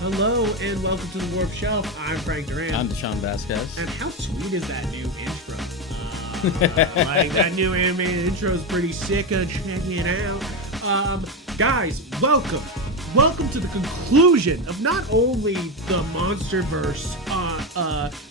Hello and welcome to the Warp Shelf. I'm Frank Duran. I'm Deshaun Vasquez. And how sweet is that new intro? Like that new animated intro is pretty sick. Check it out. Guys, welcome. Welcome to the conclusion of not only the MonsterVerse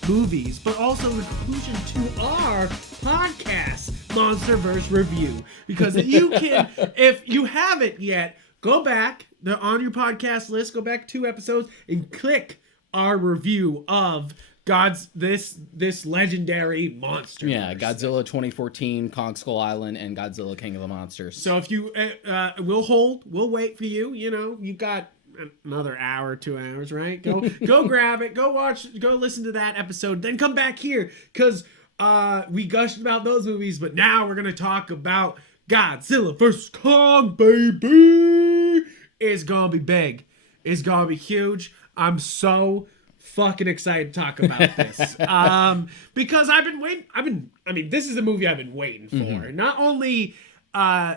movies, but also the conclusion to our podcast, MonsterVerse Review. Because if you haven't yet, go back. They're on your podcast list. Go back 2 episodes and click our review of this legendary monster. Yeah, Godzilla 2014, Kong Skull Island, and Godzilla King of the Monsters. So if you, we'll wait for you. You know, you got another hour, 2 hours, right? Go grab it. Go listen to that episode. Then come back here because we gushed about those movies, but now we're gonna talk about Godzilla vs. Kong, baby. It's gonna be big. It's gonna be huge. I'm so fucking excited to talk about this. Because I've been waiting. This is the movie I've been waiting for. Mm-hmm. Not only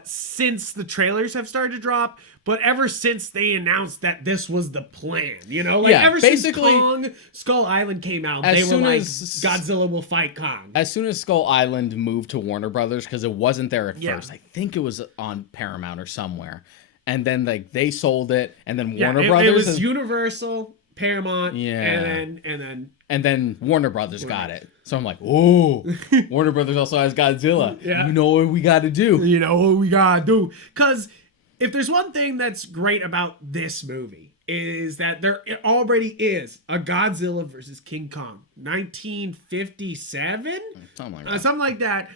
since the trailers have started to drop, but ever since they announced that this was the plan. You know, like ever since Kong Skull Island came out, they were like, Godzilla will fight Kong. As soon as Skull Island moved to Warner Brothers, because it wasn't there at first. I think it was on Paramount or somewhere. And then they sold it, and then Warner Brothers. It was Universal, Paramount, and then Warner Brothers got it. So I'm like, oh, Warner Brothers also has Godzilla. Yeah. You know what we got to do. You know what we got to do. Because if there's one thing that's great about this movie is that there already is a Godzilla versus King Kong, 1957, something like that.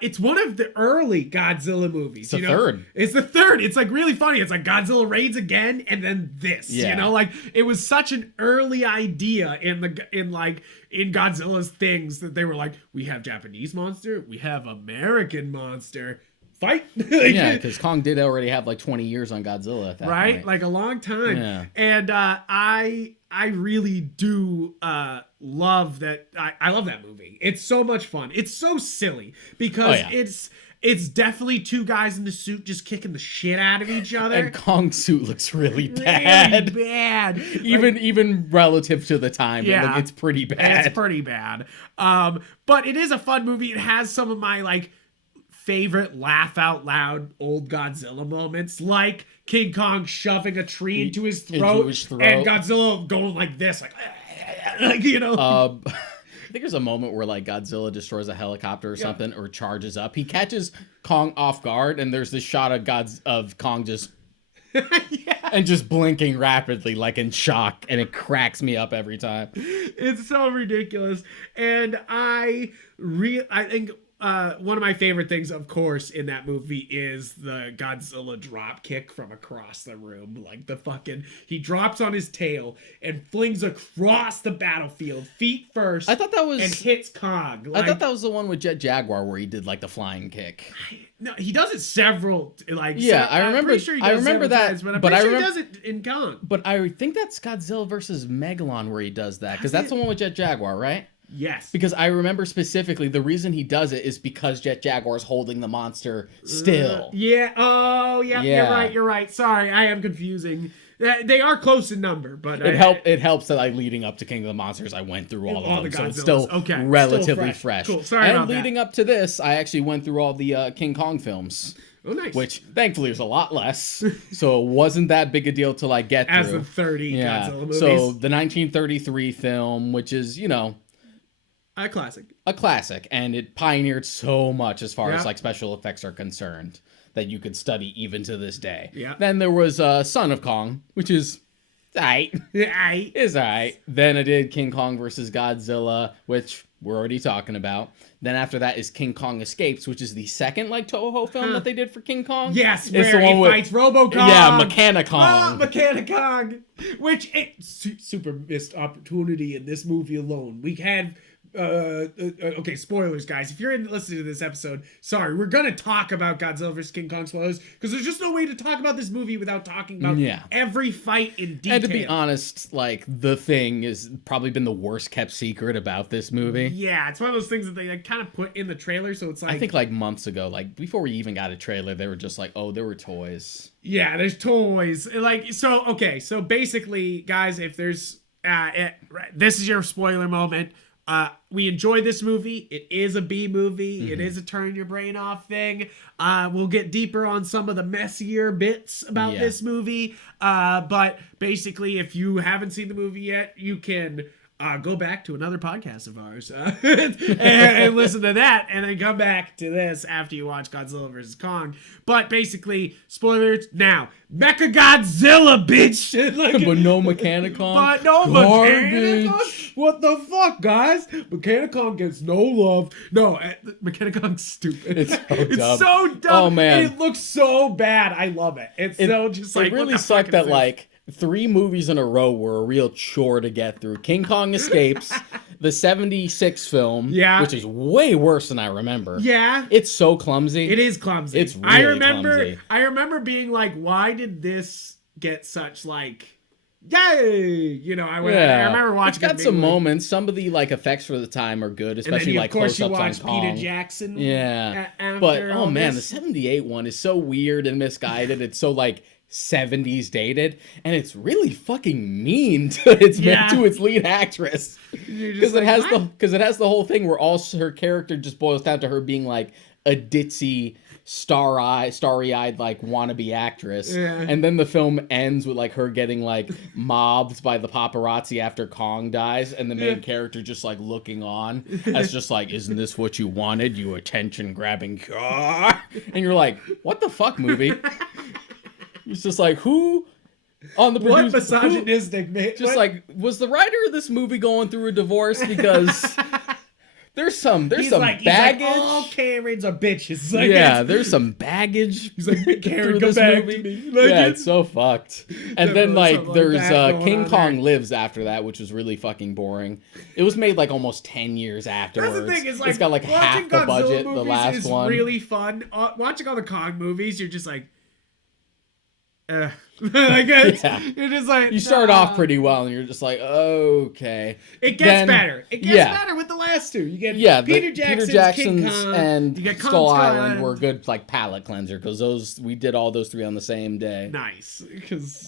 It's one of the early Godzilla movies. It's the third. It's the third. It's like really funny. It's like Godzilla reigns again, and then this. Yeah. You know, like it was such an early idea in Godzilla's things that they were like, we have Japanese monster, we have American monster. Fight. Yeah, because Kong did already have like 20 years on Godzilla at that point. Like a long time. Yeah. And I really do love that. I love that movie. It's so much fun. It's so silly because it's definitely 2 guys in the suit just kicking the shit out of each other. And Kong's suit looks really bad. Really bad. Even relative to the time. Yeah, it's pretty bad. It's pretty bad. But it is a fun movie. It has some of my favorite laugh out loud old Godzilla moments, like King Kong shoving a tree into his throat, and Godzilla going like this, you know. I think there's a moment where Godzilla destroys a helicopter or something, or charges up. He catches Kong off guard, and there's this shot of Kong just and just blinking rapidly, like in shock, and it cracks me up every time. It's so ridiculous, and I think. One of my favorite things, of course, in that movie is the Godzilla drop kick from across the room. He drops on his tail and flings across the battlefield, feet first. I thought that was... And hits Kong. I thought that was the one with Jet Jaguar where he did the flying kick. No, he does it several. I remember. I'm pretty sure he does that. Times, but I'm sure he does it in Kong. But I think that's Godzilla versus Megalon where he does that, because that's the one with Jet Jaguar, right? Yes. Because I remember specifically the reason he does it is because Jet Jaguar is holding the monster still. Yeah. Oh, yeah. You're right. Sorry, I am confusing. They are close in number, but it helps that leading up to King of the Monsters, I went through all of them, so it's still relatively fresh. Cool. Sorry about that. And leading up to this, I actually went through all the King Kong films. Oh, nice. Which, thankfully, is a lot less, so it wasn't that big a deal to get through. As the 30 Godzilla movies. So the 1933 film, which is, a classic, and it pioneered so much as far as special effects are concerned that you could study even to this day. Yeah. Then there was Son of Kong, which is aight. It's aight. Then I did King Kong versus Godzilla, which we're already talking about. Then after that is King Kong Escapes, which is the second Toho film that they did for King Kong. Yes, it's where he fights RoboKong. Yeah, Mechanicong. Mechanicong, which super missed opportunity in this movie alone. We had okay, spoilers, guys. If you're listening to this episode, sorry, we're gonna talk about Godzilla vs. King Kong spoilers because there's just no way to talk about this movie without talking about every fight in detail. And to be honest, like, The Thing has probably been the worst kept secret about this movie. Yeah, it's one of those things that they like, kind of put in the trailer, so it's like... I think like months ago, like before we even got a trailer, they were just like, oh, there were toys. Yeah, there's toys. Like, so, okay, so basically, guys, if there's... this is your spoiler moment. We enjoy this movie. It is a B movie. Mm-hmm. It is a turn your brain off thing. We'll get deeper on some of the messier bits about this movie. But basically, if you haven't seen the movie yet, you can go back to another podcast of ours and listen to that, and then come back to this after you watch Godzilla vs. Kong. But basically, spoilers now. Mecha Godzilla, bitch! Like, but no Mechanicon. But no Mechanicon. What the fuck, guys? Mechanicon gets no love. No, Mechanicon's stupid. It's so dumb. Oh, man. And it looks so bad. I love it. It's so just like... It really sucked that, like, 3 movies in a row were a real chore to get through. King Kong Escapes, the 76 film, which is way worse than I remember. Yeah. It's so clumsy. It is clumsy. It's really clumsy. I remember being like, why did this get such, like... Yay! You know, I remember watching. It's got some moments. Some of the like effects for the time are good, especially like close-ups on Kong. Of course, you watch Peter Jackson. Yeah, but oh man, the '78 one is so weird and misguided. It's so like 70s dated, and it's really fucking mean to its lead actress because it has the whole thing where all her character just boils down to her being like a ditzy, starry-eyed like wannabe actress, and then the film ends with like her getting like mobbed by the paparazzi after Kong dies, and the main character just like looking on as just like, isn't this what you wanted, you attention-grabbing car? And you're like, what the fuck, movie? It's just like, who on the what misogynistic man? Just what? Like, was the writer of this movie going through a divorce? Because there's some baggage. He's like, all Karens are bitches. Like, there's some baggage. He's like, Karen, come back to me. Like, it's so fucked. And then like there's King Kong Lives after that, which was really fucking boring. It was made like almost 10 years afterwards. That's the thing, is like, it's got like half the budget. The last one is really fun. Watching all the Kong movies, you're just like, like you're just like, you start off pretty well and you're just like, okay, it gets better. It gets better with the last two. You get Peter Jackson's King Kong, and you get Skull Island were good like palate cleanser because we did all those 3 on the same day. Nice,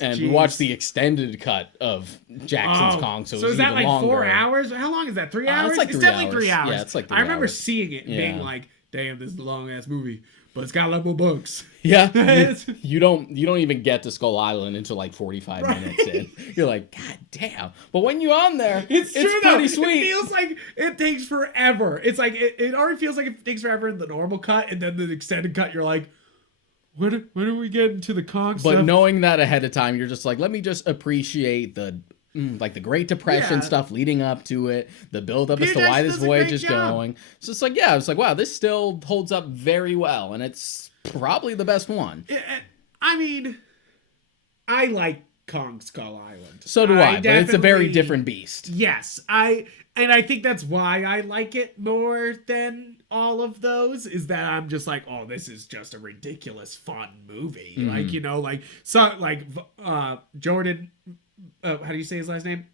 we watched the extended cut of Jackson's Kong, so is that like longer. 4 hours? How long is that? 3 hours? It's like definitely 3 hours. Yeah, it's like 3 hours. I remember seeing it and being like, damn, this is a long ass movie. But it's got a lot more bugs. Yeah, you don't even get to Skull Island until like 45 minutes in. You're like, God damn! But when you're on there, it's true, pretty sweet. It feels like it takes forever. It's like it already feels like it takes forever in the normal cut, and then the extended cut, you're like, when are we getting to the Kong stuff? But knowing that ahead of time, you're just like, let me just appreciate the Great Depression stuff leading up to it, the build up as to why this voyage is going. So it's like, it's like, wow, this still holds up very well, and it's probably the best one. I mean, I like Kong Skull Island. So do I, but it's a very different beast. Yes, I think that's why I like it more than all of those, is that I'm just like, oh, this is just a ridiculous fun movie. Mm-hmm. Like, you know, Jordan. How do you say his last name?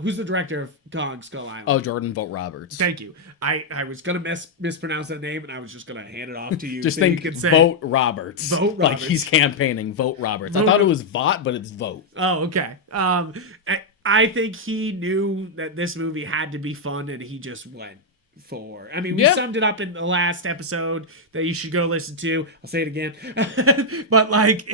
Who's the director of Kong Skull Island? Oh, Jordan Vogt-Roberts. Thank you. I was gonna mispronounce that name, and I was just gonna hand it off to you. Just think Vogt-Roberts. Vogt-Roberts. Like he's campaigning. Vogt-Roberts. I thought it was Vought, but it's Vogt. Oh, okay. I think he knew that this movie had to be fun, and he just went for. I mean, we summed it up in the last episode that you should go listen to. I'll say it again, but like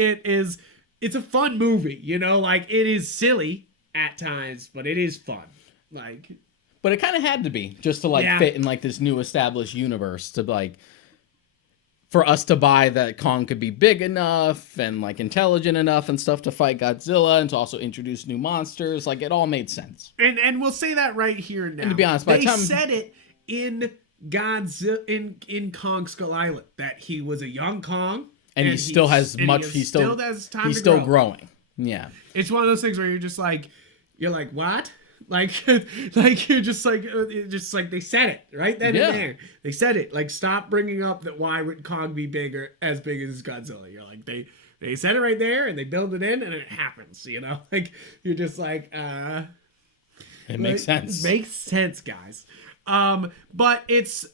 it's a fun movie, you know, like it is silly at times, but it is fun. Like, but it kind of had to be just to like fit in like this new established universe to like for us to buy that Kong could be big enough and like intelligent enough and stuff to fight Godzilla and to also introduce new monsters. Like it all made sense. And we'll say that right here and now. And to be honest, by the time said it in Godzilla in Kong Skull Island that he was a young Kong. And he still has much. He's still growing. Yeah, it's one of those things where you're like, what? Like, like you're just like they said it right then and there. They said it. Like, stop bringing up that why would Kong be bigger, as big as Godzilla? You're like, they said it right there, and they build it in, and it happens. You know, like you're just like, it makes sense. It makes sense, guys. But it's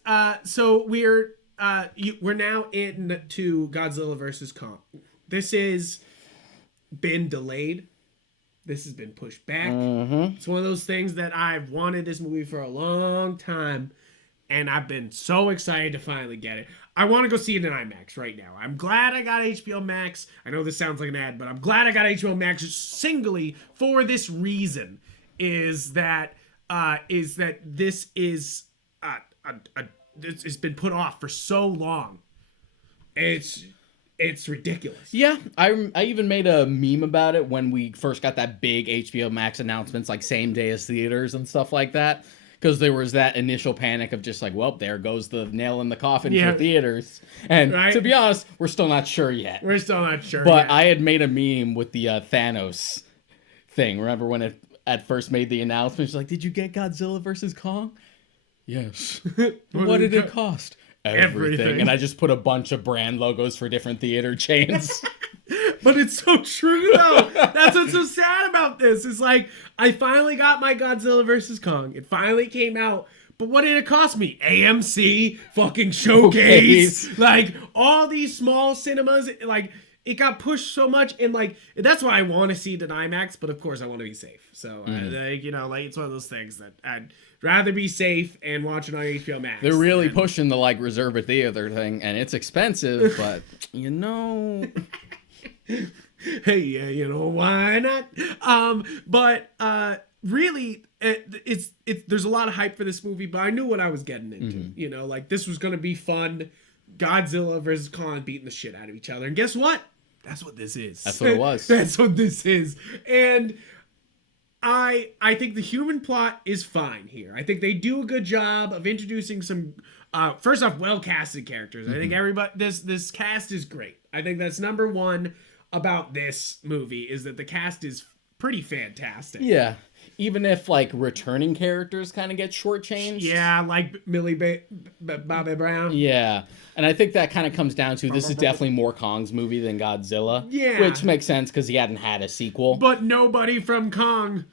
so we're now into Godzilla versus Kong. This is been delayed. This has been pushed back. It's one of those things that I've wanted this movie for a long time, and I've been so excited to finally get it. I want to go see it in IMAX right now. I'm glad I got HBO Max. I know this sounds like an ad, but I'm glad I got HBO Max singly for this reason. Is that this is it's been put off for so long. It's ridiculous. Yeah, I even made a meme about it when we first got that big HBO Max announcements, like same day as theaters and stuff like that. Because there was that initial panic of just like, well, there goes the nail in the coffin for theaters. And to be honest, we're still not sure yet. We're still not sure But yet. I had made a meme with the Thanos thing. Remember when it at first made the announcement? She's like, did you get Godzilla versus Kong? Yes. What did it cost? Everything. And I just put a bunch of brand logos for different theater chains. But it's so true, though. That's what's so sad about this. It's like, I finally got my Godzilla vs. Kong. It finally came out. But what did it cost me? AMC, fucking Showcase. Like, all these small cinemas, like, it got pushed so much. And, like, that's why I want to see it in IMAX. But, of course, I want to be safe. So, like, you know, like, it's one of those things that I'd rather be safe and watch it on HBO Max. They're really pushing the, like, reserve a theater thing. And it's expensive, but, you know... Hey, you know, why not? But really, it's there's a lot of hype for this movie, but I knew what I was getting into. You know, like, this was gonna be fun. Godzilla versus Kong beating the shit out of each other, and guess what? That's what this is. That's what it was. That's what this is. And I think the human plot is fine here. I think they do a good job of introducing some first off, well casted characters. I think everybody this cast is great. I think that's number one about this movie, is that the cast is pretty fantastic. Yeah. Even if, like, returning characters kind of get shortchanged. Yeah, like Millie Bobby Brown. Yeah. And I think that kind of comes down to, this is definitely more Kong's movie than Godzilla. Yeah. Which makes sense, because he hadn't had a sequel. But nobody from Kong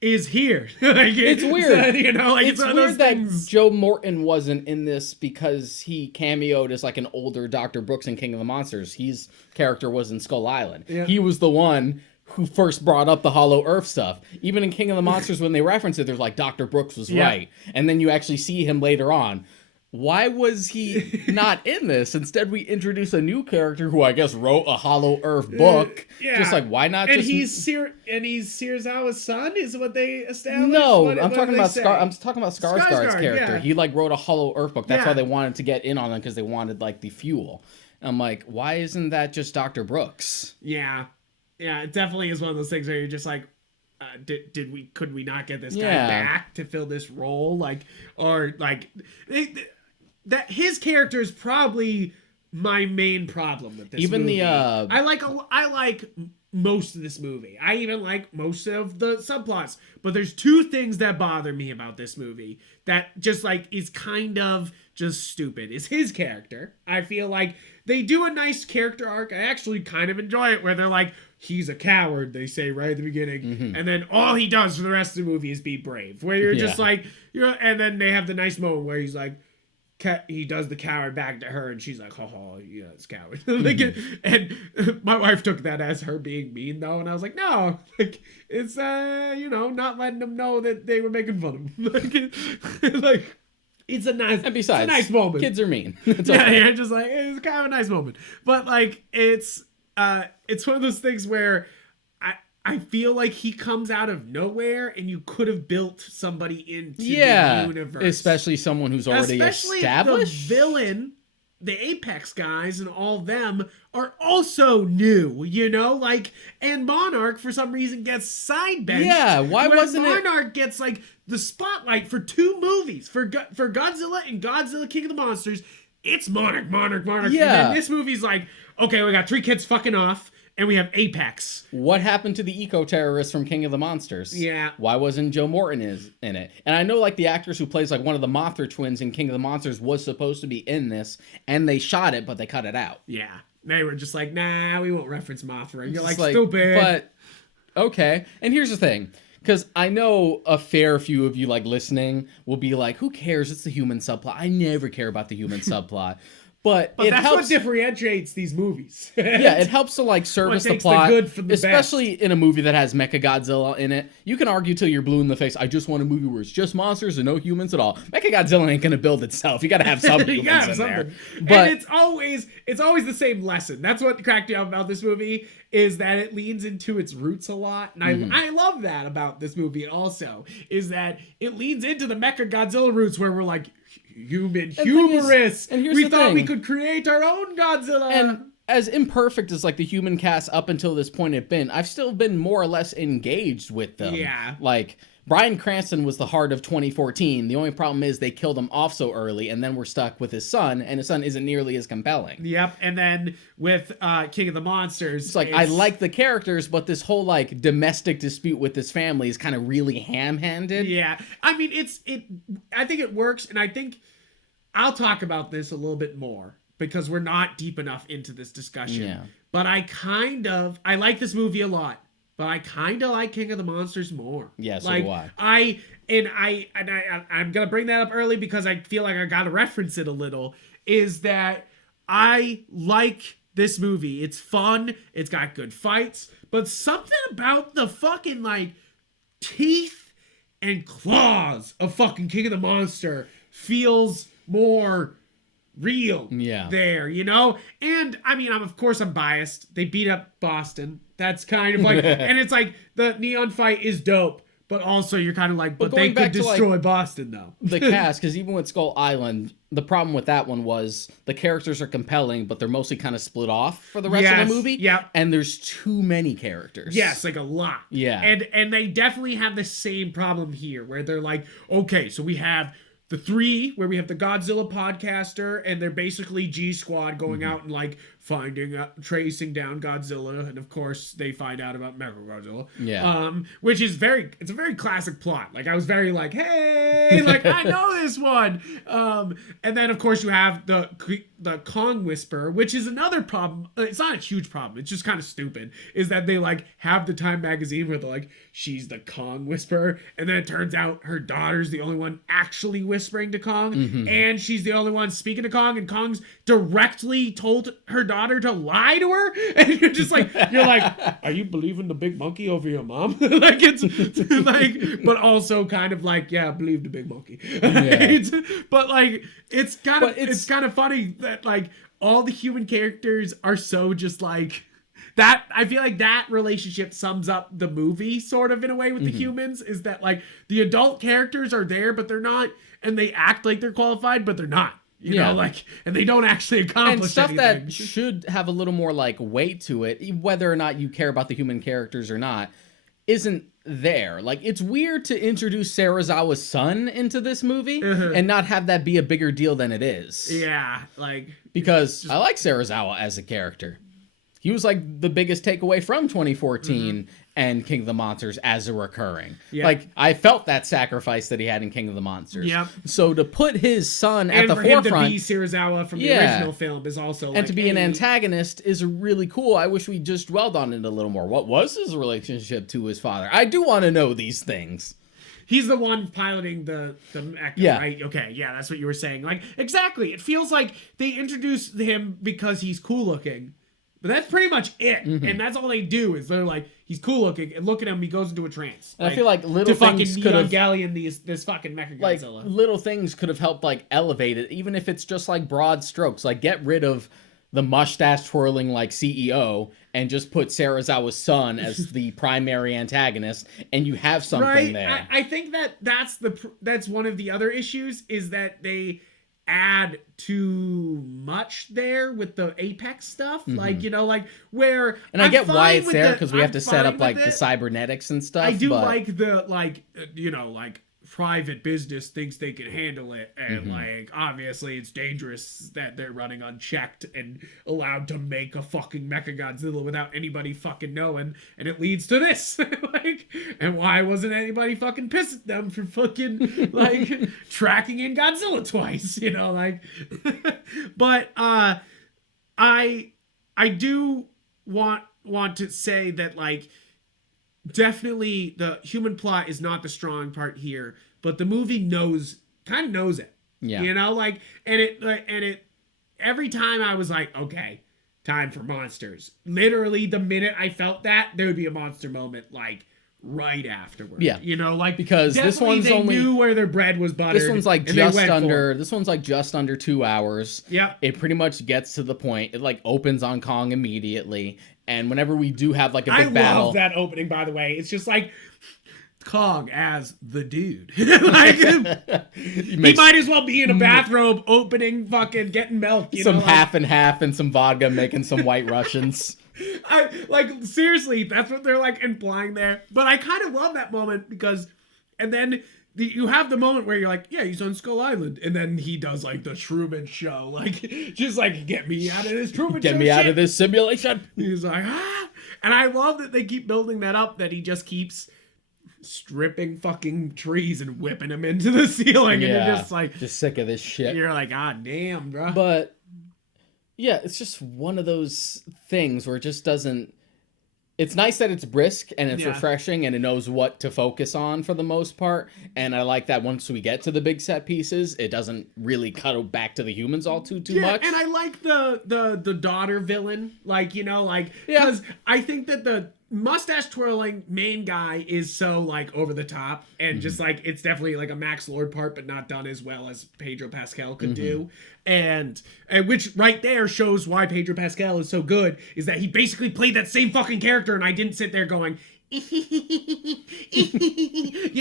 is here. Like, it's weird. You know, like, it's weird that Joe Morton wasn't in this, because he cameoed as, like, an older Dr. Brooks in King of the Monsters. His character was in Skull Island. Yeah. He was the one who first brought up the Hollow Earth stuff. Even in King of the Monsters, when they reference it, there's like, Dr. Brooks was right. And then you actually see him later on. Why was he not in this? Instead, we introduce a new character who I guess wrote a Hollow Earth book. Just like, why not? And he's Serizawa's son, is what they established. No, I'm talking about Skarsgård's character. He like wrote a Hollow Earth book. That's why they wanted to get in on it, because they wanted like the fuel. And I'm like, why isn't that just Dr. Brooks? Yeah, it definitely is one of those things where you're just like, could we not get this guy back to fill this role? Like, or like, that his character is probably my main problem with this movie. I like most of this movie. I even like most of the subplots. But there's two things that bother me about this movie that just like is kind of just stupid. Is his character. I feel like they do a nice character arc. I actually kind of enjoy it, where they're like, he's a coward, they say right at the beginning, and then all he does for the rest of the movie is be brave. Where you're just like, and then they have the nice moment where he's like, he does the coward back to her, and she's like, "Ha, yeah, it's coward." Like, and my wife took that as her being mean, though, and I was like, "No, like, it's not letting them know that they were making fun of him." like, it's a nice, and besides, it's a nice moment. Kids are mean. Yeah, just like, it's kind of a nice moment, but like, it's one of those things where I feel like he comes out of nowhere, and you could have built somebody into the universe. Especially someone who's already established. The villain, the Apex guys and all them are also new, like, and Monarch for some reason gets side-benched. Yeah, why wasn't Monarch gets like the spotlight for two movies, for Godzilla and Godzilla King of the Monsters. It's Monarch. Yeah. And then this movie's like, okay, we got three kids fucking off, and we have Apex. What happened to the eco-terrorist from King of the Monsters? Yeah. Why wasn't Joe Morton in it? And I know like the actress who plays like one of the Mothra twins in King of the Monsters was supposed to be in this, and they shot it, but they cut it out. Yeah. They were just like, nah, we won't reference Mothra. You're like, It's stupid. But, okay. And here's the thing. Because I know a fair few of you like listening will be like, who cares? It's the human subplot. I never care about the human subplot. But it that's helps, what differentiates these movies. yeah, it helps to like service the takes the plot, good from the especially in a movie that has Mechagodzilla in it. You can argue till you're blue in the face. I just want a movie where it's just monsters and no humans at all. Mechagodzilla ain't gonna build itself. You gotta have some humans in there. But and it's always the same lesson. That's what cracked me up about this movie, is that it leans into its roots a lot, and I love that about this movie. Also, is that it leans into the Mechagodzilla roots, where we're like, humorous. And here's we the thought thing. we could create our own Godzilla. And as imperfect as like the human cast up until this point had been, I've still been more or less engaged with them. Yeah. Like Bryan Cranston was the heart of 2014. The only problem is they killed him off so early, and then we're stuck with his son, and his son isn't nearly as compelling. Yep. And then with King of the Monsters, It's like I like the characters, but this whole like domestic dispute with his family is kind of really ham-handed. Yeah. I mean, I think it works, and I think I'll talk about this a little bit more because we're not deep enough into this discussion. Yeah. But I like this movie a lot, but I kind of like King of the Monsters more. Yeah, so like, do I. I'm gonna bring that up early because I feel like I gotta reference it a little. Is that I like this movie. It's fun. It's got good fights, but something about the fucking like teeth and claws of fucking King of the Monster feels more real there, you know? And I mean, of course I'm biased. They beat up Boston. That's kind of like, and it's like the neon fight is dope, but also you're kind of like, but they could destroy Boston though. The cast, because even with Skull Island, the problem with that one was the characters are compelling, but they're mostly kind of split off for the rest of the movie. Yeah. And there's too many characters. Yes, like a lot. Yeah. And they definitely have the same problem here where they're like, okay, so we have the three where we have the Godzilla podcaster, and they're basically G Squad going out and like tracing down Godzilla, and of course they find out about Mechagodzilla. Yeah. Which is it's a very classic plot. Like I was very like, hey, like I know this one. And then of course you have the Kong Whisperer, which is another problem. It's not a huge problem. It's just kind of stupid. Is that they like have the Time magazine where they're like, she's the Kong Whisperer, and then it turns out her daughter's the only one actually whispering to Kong, and she's the only one speaking to Kong, and Kong's directly told her daughter to lie to her, and you're like, are you believing the big monkey over your mom? Like it's like, but also kind of like, yeah, believe the big monkey. But like, it's kind of funny that like all the human characters are so just like that. I feel like that relationship sums up the movie sort of in a way with the humans, is that like the adult characters are there, but they're not, and they act like they're qualified, but they're not. You know, like, and they don't actually accomplish and stuff anything. that should have a little more like weight to it, whether or not you care about the human characters or not, isn't there. Like, it's weird to introduce Serizawa's son into this movie and not have that be a bigger deal than it is. Yeah, like, because I like Serizawa as a character. He was like the biggest takeaway from 2014 and King of the Monsters as a recurring. Yep. Like, I felt that sacrifice that he had in King of the Monsters. Yep. So to put his son at the forefront, and for him to be Serizawa from the original film is also like, and to be an antagonist is really cool. I wish we just dwelled on it a little more. What was his relationship to his father? I do want to know these things. He's the one piloting the mecha, right? Okay, yeah, that's what you were saying. Like, exactly. It feels like they introduced him because he's cool looking. But that's pretty much it. And that's all they do is they're like, he's cool looking, and look at him, he goes into a trance. And I feel like little things could have galleon this fucking Mechagodzilla. Like, little things could have helped like elevate it, even if it's just like broad strokes. Like, get rid of the mustache twirling like CEO and just put Serizawa's son as the primary antagonist, and you have something there. I think that's one of the other issues, is that they add too much there with the Apex stuff, like, you know, like where, and I get why it's there because we have to set up like the cybernetics and stuff. I do like the, like, you know, like private business thinks they can handle it, and like obviously it's dangerous that they're running unchecked and allowed to make a fucking Mechagodzilla without anybody fucking knowing, and it leads to this. Like, and why wasn't anybody fucking pissed at them for fucking like tracking in Godzilla twice, you know, like. But I do want to say that, like, definitely the human plot is not the strong part here, but the movie kind of knows it. Yeah. You know, like, and it every time I was like, okay, time for monsters. Literally the minute I felt that, there would be a monster moment, like, right afterward. Yeah. You know, like, because this one's they only knew where their bread was buttered. This one's like just under 2 hours. Yep. It pretty much gets to the point. It like opens on Kong immediately. And whenever we do have like a big battle. I love that opening, by the way. It's just like Kong as the dude. Like, he might as well be in a bathrobe opening fucking getting milk. Some half and half and some vodka making some white Russians. Seriously, that's what they're like implying there. But I kind of love that moment because, and then you have the moment where you're like, yeah, he's on Skull Island, and then he does like the Truman Show, like just like get me out of this Truman Show. Get me out of this simulation. He's like, ah, and I love that they keep building that up. That he just keeps stripping fucking trees and whipping them into the ceiling, and you're just like, just sick of this shit. You're like, ah, damn, bro. But yeah, it's just one of those things where it just doesn't. It's nice that it's brisk and it's refreshing and it knows what to focus on for the most part. And I like that once we get to the big set pieces, it doesn't really cut back to the humans all too much. And I like the daughter villain, like, you know, like, because I think that the mustache twirling main guy is so like over the top and just like it's definitely like a Max Lord part, but not done as well as Pedro Pascal could do. And which right there shows why Pedro Pascal is so good, is that he basically played that same fucking character, and I didn't sit there going you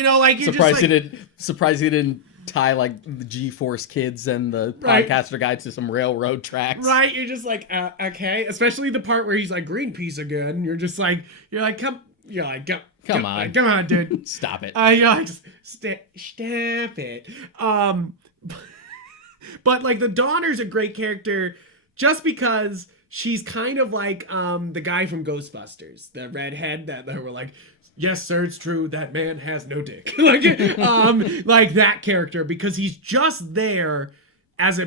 know, like, you're surprised just like, surprised he didn't tie like the G-Force Kids and the Podcaster Guide to some railroad tracks. Right, you're just like, okay. Especially the part where he's like, Greenpeace again. You're just like, come on, dude. Stop it. Just stop it. But like the Donner's a great character just because she's kind of like the guy from Ghostbusters, the redhead that were like, yes, sir, it's true. That man has no dick. Like that character, because he's just there as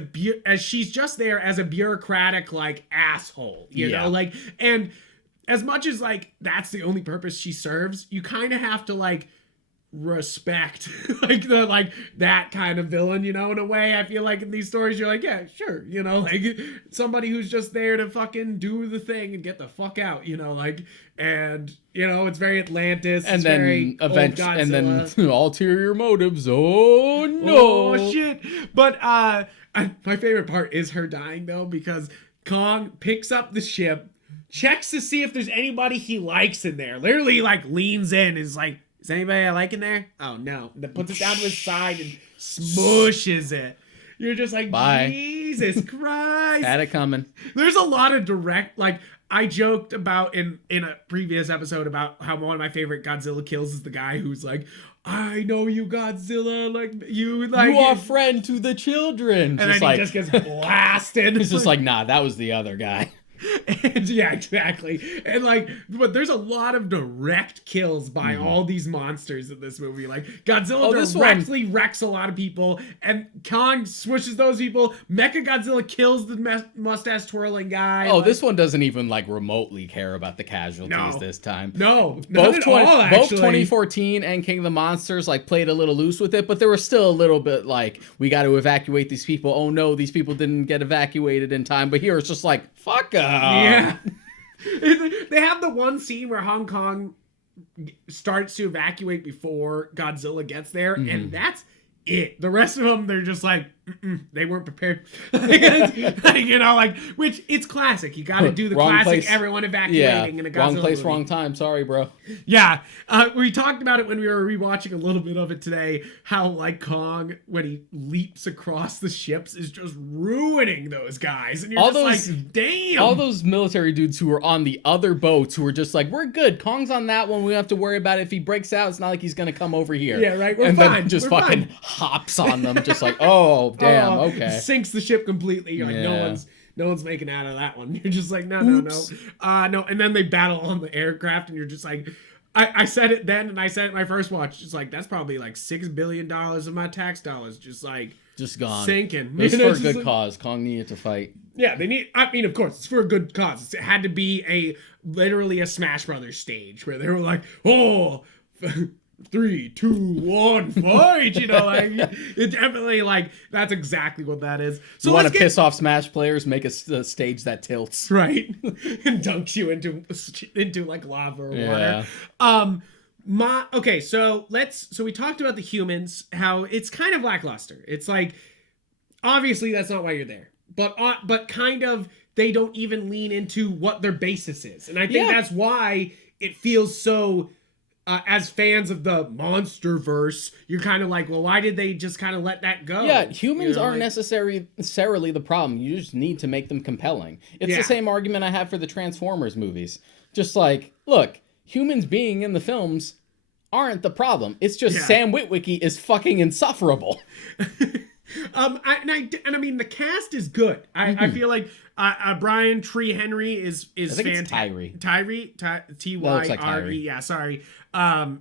she's just there as a bureaucratic like asshole, you know, like, and as much as like that's the only purpose she serves, you kind of have to like respect like that kind of villain, you know, in a way. I feel like in these stories you're like, yeah, sure, you know, like somebody who's just there to fucking do the thing and get the fuck out, you know, like, and you know, it's very Atlantis, and it's then very eventually, and then ulterior motives. Oh no, oh shit. But my favorite part is her dying though, because Kong picks up the ship, checks to see if there's anybody he likes in there, literally like leans in, is like, is anybody I like in there? Oh, no. Then puts it down to his side and smushes it. You're just like, bye. Jesus Christ. Had it coming. There's a lot of direct, like, I joked about in a previous episode about how one of my favorite Godzilla kills is the guy who's like, I know you, Godzilla, like, you are friend to the children. And then he just gets blasted. It's just like, nah, that was the other guy. And yeah, exactly. And like, but there's a lot of direct kills by all these monsters in this movie. Like Godzilla directly wrecks a lot of people, and Kong swishes those people. Mechagodzilla kills the mustache twirling guy. Oh, like, this one doesn't even like remotely care about the casualties this time. No, both 2014 and King of the Monsters like played a little loose with it, but there was still a little bit like, we got to evacuate these people. Oh no, these people didn't get evacuated in time. But here it's just like, fuck up. Yeah. They have the one scene where Hong Kong starts to evacuate before Godzilla gets there, and that's it. The rest of them, they're just like, they weren't prepared. You know, like, which it's classic. You got to do the Wrong classic place. everyone evacuating in a Godzilla wrong place, movie. wrong time. Sorry, bro. Yeah, we talked about it when we were rewatching a little bit of it today. How like Kong, when he leaps across the ships, is just ruining those guys, and you're All just those- like, damn. All those military dudes who were on the other boats who were just like, we're good. Kong's on that one. We don't have to worry about it. If he breaks out, it's not like he's gonna come over here. Yeah, right. We're and fine. then just We're fucking fine. hops on them, just like, oh damn, okay. Sinks the ship completely. You're like, Yeah. no one's making out of that one. You're just like, no. No. And then they battle on the aircraft, and you're just like, I said it then, and I said it in my first watch. Just like, that's probably like $6 billion of my tax dollars, just Gone. sinking. It's You for know, a just good like- cause. Kong needed to fight. Yeah, they need. I mean, of course, it's for a good cause. It had to be literally a Smash Brothers stage where they were like, oh. 3, 2, 1, fight! You know, like it definitely like that's exactly what that is. So You want to let's get piss off Smash players? Make a stage that tilts. right and dunks you into like lava or Yeah. water. Okay, so we talked about the humans, how it's kind of lackluster. It's like obviously that's not why you're there, but kind of they don't even lean into what their basis is, and I think that's why it feels so. As fans of the MonsterVerse, you're kind of like, well, why did they just kind of let that go? Yeah, humans You know, aren't like- necessarily the problem. You just need to make them compelling. It's Yeah. the same argument I have for the Transformers movies. Just like, look, humans being in the films aren't the problem. It's just Sam Witwicky is fucking insufferable. I mean the cast is good. I feel like Brian Tree Henry is I think it's fantastic. Tyree. Tyre. Tyree. Yeah, sorry.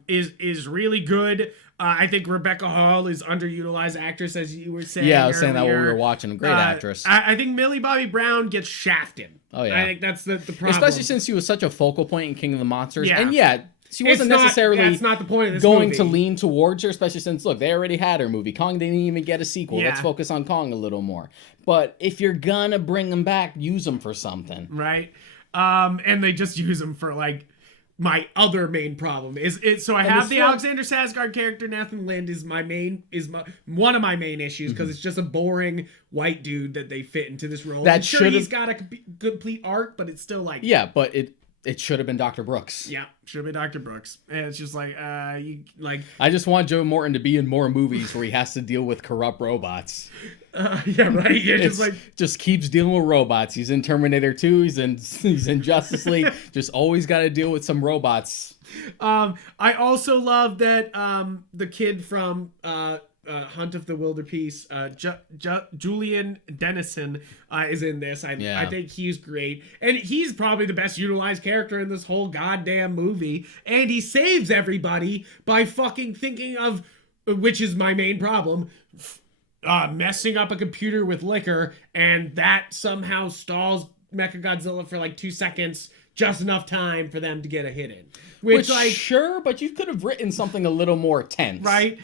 Is really good. I think Rebecca Hall is underutilized actress, as you were saying. Yeah, I was saying that while we earlier. were watching. Great actress. I think Millie Bobby Brown gets shafted. Oh, yeah. I think that's the problem. Especially since she was such a focal point in King of the Monsters. Yeah. And yeah, she wasn't necessarily That's not the point of this going movie. to lean towards her, especially since, look, they already had her movie. Kong didn't even get a sequel. Yeah. Let's focus on Kong a little more. But if you're gonna bring them back, use them for something. Right. And they just use him for like my other main problem is it. So I have the Alexander Skarsgård character. Nathan Lind is one of my main issues because it's just a boring white dude that they fit into this role. That I'm sure should've- he's got a complete arc, but it's still like Yeah, but it should have been Dr. Brooks. yeah, should be Dr. Brooks. And it's just like you like I just want Joe Morton to be in more movies where he has to deal with corrupt robots. yeah, right. You're just like Just keeps dealing with robots. He's in Terminator 2. He's in Justice League. Just always got to deal with some robots. I also love that the kid from Hunt of the Wilderpeace, Julian Dennison, is in this. I think he's great, and he's probably the best utilized character in this whole goddamn movie. And he saves everybody by fucking thinking of, which is my main problem, messing up a computer with liquor, and that somehow stalls Mechagodzilla for like 2 seconds. Just enough time for them to get a hit in. Which like sure, but you could have written something a little more tense. right?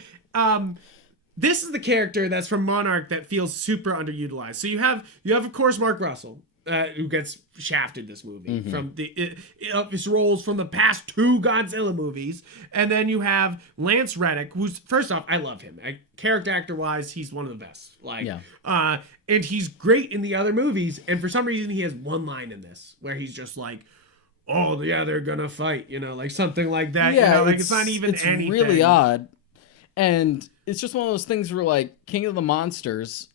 This is the character that's from Monarch that feels super underutilized. So you have of course Mark Russell, who gets shafted this movie from his roles from the past 2 Godzilla movies, and then you have Lance Reddick, who's first off I love him. Character actor wise, he's one of the best. And he's great in the other movies, and for some reason he has one line in this where he's just like, oh yeah, they're gonna fight, like something like that. Yeah, like it's not even it's anything. really odd. And it's just one of those things where, like, King of the Monsters,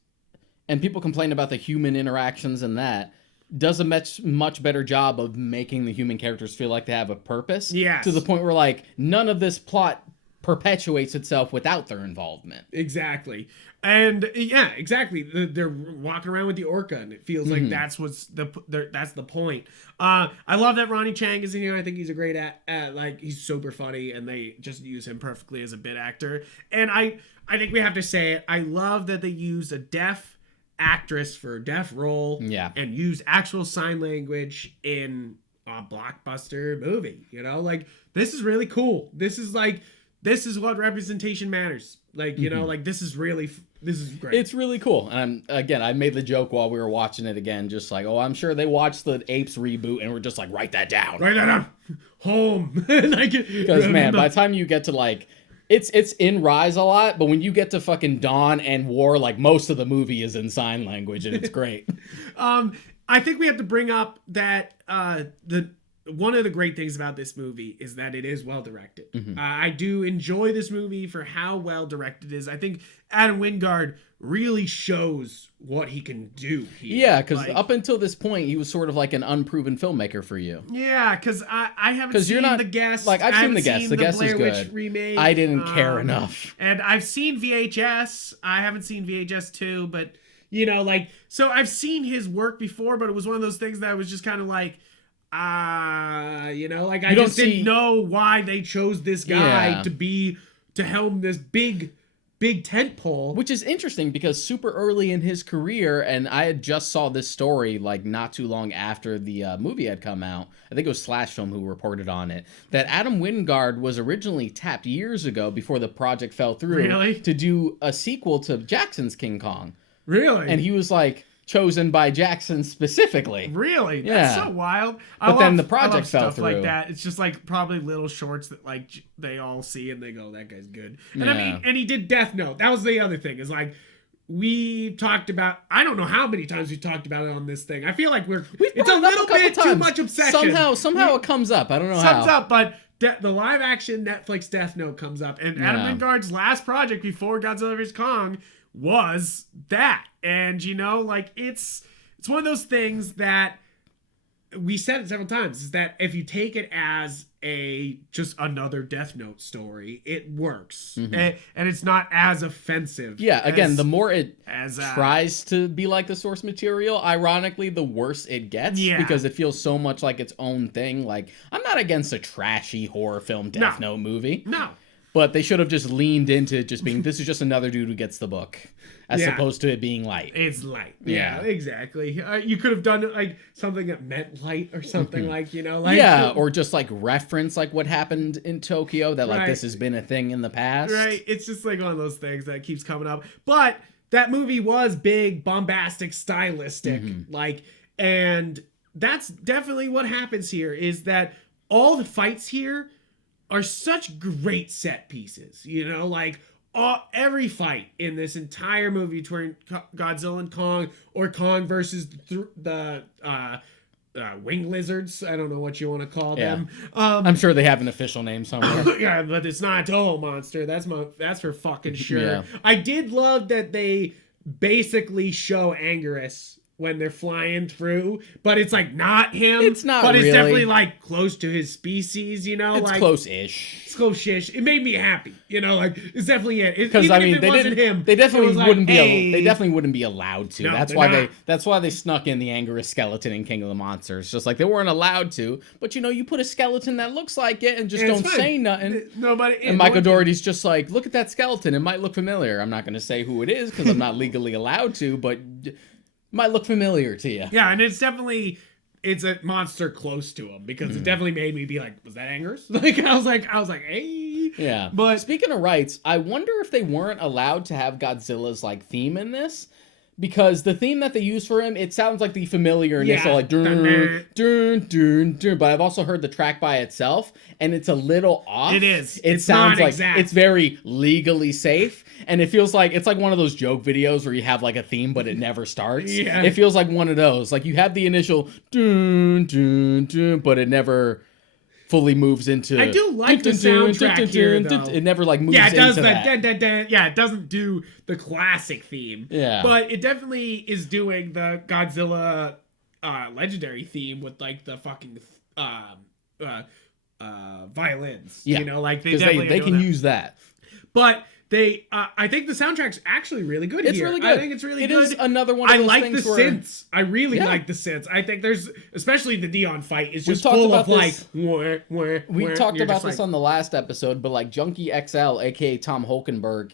and people complain about the human interactions and that, does a much better job of making the human characters feel like they have a purpose. Yes. To the point where, like, none of this plot perpetuates itself without their involvement. Exactly. And yeah, exactly. They're walking around with the orca, and it feels like that's the point. I love that Ronnie Chang is in here. I think he's a great like he's super funny, and they just use him perfectly as a bit actor. And I think we have to say it. I love that they use a deaf actress for a deaf role. Yeah. And use actual sign language in a blockbuster movie. Like this is really cool. This is what representation matters. Like, like this is great. It's really cool. And I made the joke while we were watching it again, just like, oh, I'm sure they watched the Apes reboot and we're just like, write that down. Write that down. Home. Because, man, by the time you get to, like, It's in Rise a lot, but when you get to fucking Dawn and War, like most of the movie is in sign language, and it's great. I think we have to bring up that the one of the great things about this movie is that it is well directed. I do enjoy this movie for how well directed it is. I think Adam Wingard really shows what he can do here. Yeah, because up until this point, he was sort of like an unproven filmmaker for you. Yeah, because I haven't seen The Guest. Like, I've seen The Guest. The Guest is Blair good. Witch remake. I didn't care enough. And I've seen VHS. I haven't seen VHS 2, but, you know, like, so I've seen his work before, but it was one of those things that I was just kind of like, you know, like, I just didn't know why they chose this guy to helm this big tent pole. Which is interesting because super early in his career, and I had just saw this story like not too long after the movie had come out. I think it was Slash Film who reported on it, that Adam Wingard was originally tapped years ago before the project fell through to do a sequel to Jackson's King Kong. Really? And he was like chosen by Jackson specifically. Really? That's so wild. But then the project fell through. Like that. It's just like probably little shorts that like they all see and they go, that guy's good. And I mean, and he did Death Note. That was the other thing. Is like we talked about. I don't know how many times we talked about it on this thing. I feel like it's a little bit too much obsession. Somehow it comes up. I don't know how. Comes up, but the live action Netflix Death Note comes up, and Adam Wingard's last project before Godzilla vs Kong was that. And you know, like it's one of those things that we said it several times, is that if you take it as just another Death Note story, it works. And it's not as offensive. Yeah, again, the more it tries to be like the source material, ironically, the worse it gets. Because it feels so much like its own thing. Like, I'm not against a trashy horror film Death Note movie. No. But they should have just leaned into just being, this is just another dude who gets the book, as opposed to it being light. It's light. Yeah, exactly. You could have done it like something that meant light or something like, you know, like. Yeah, or just like reference like what happened in Tokyo, that like this has been a thing in the past. Right. It's just like one of those things that keeps coming up. But that movie was big, bombastic, stylistic. Like, and that's definitely what happens here, is that all the fights here are such great set pieces, you know, like every fight in this entire movie between Godzilla and Kong, or Kong versus the wing lizards. I don't know what you want to call them. I'm sure they have an official name somewhere. Yeah, but it's not a Toho monster. That's for fucking sure. I did love that they basically show Anguirus when they're flying through, but it's like not him. It's not, but really. It's definitely like close to his species, you know. It's like close-ish. It's close-ish. It made me happy, you know. Like, it's definitely it. Because I mean, they definitely wouldn't be. Hey. They definitely wouldn't be allowed to. No, that's why they snuck in the Anguirus skeleton in King of the Monsters. Just like they weren't allowed to. But you know, you put a skeleton that looks like it and just don't say nothing. Nobody. And Michael Dougherty's just like, look at that skeleton. It might look familiar. I'm not going to say who it is because I'm not legally allowed to, but might look familiar to you. Yeah, and it's a monster close to him, because it definitely made me be like, was that Anguirus? Like I was like, hey. Yeah. But speaking of rights, I wonder if they weren't allowed to have Godzilla's like theme in this. Because the theme that they use for him, it sounds like the familiar initial, like dun, dun, dun, dun. But I've also heard the track by itself, and it's a little off. It is. It sounds like exact. It's very legally safe, and it feels like it's like one of those joke videos where you have like a theme, but it never starts. Yeah. It feels like one of those. Like you have the initial dun, dun, dun, but it never fully moves into. I do like the soundtrack here, though. It never like moves into that. Yeah, it doesn't do the classic theme. Yeah, but it definitely is doing the Godzilla legendary theme with like the fucking violins. Yeah, you know, like they can use that. But I think the soundtrack's actually really good. It's here. really good. I think it's really good. It is another one of those like things the where synths. I really like the synths. I think there's, especially the Dion fight, is just full of like. We talked about this on the last episode, but like Junkie XL, aka Tom Holkenberg,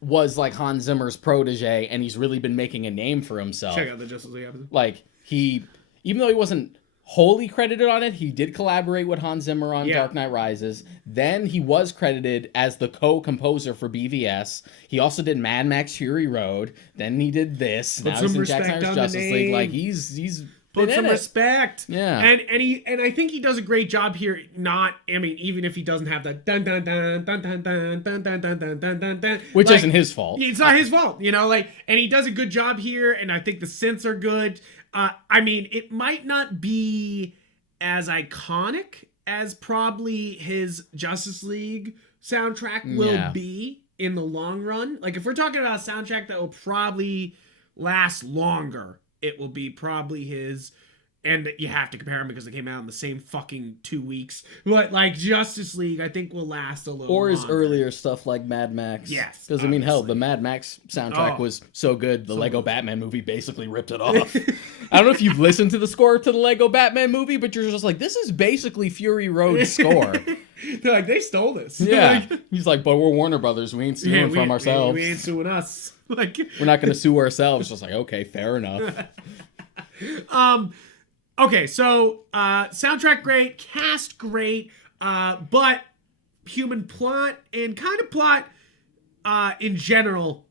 was like Hans Zimmer's protege, and he's really been making a name for himself. Check out the Justice League episode. Like even though he wasn't wholly credited on it, he did collaborate with Hans Zimmer on Dark Knight Rises. Then he was credited as the co-composer for BVS. He also did Mad Max Fury Road. Then he did this. Now he's in Zack Snyder's Justice League. Like he's Put some respect. Yeah. And I think he does a great job here. Even if he doesn't have the dun dun dun dun dun dun dun dun dun dun dun dun dun, which isn't his fault. It's not his fault, and he does a good job here, and I think the synths are good. It might not be as iconic as probably his Justice League soundtrack will be in the long run. Like, if we're talking about a soundtrack that will probably last longer, it will be probably his, and you have to compare them because they came out in the same fucking 2 weeks. But like Justice League, I think will last a little or his longer. earlier stuff like Mad Max. Yes, because hell, the Mad Max soundtrack was so good. The Lego Batman movie basically ripped it off. I don't know if you've listened to the score to the Lego Batman movie, but you're just like, this is basically Fury Road's score. They're like, they stole this. Yeah. He's like, but we're Warner Brothers. We ain't suing from ourselves. We ain't suing us. Like, we're not going to sue ourselves. Just like, okay, fair enough. Okay, so soundtrack great, cast great, but human plot and kind of plot in general,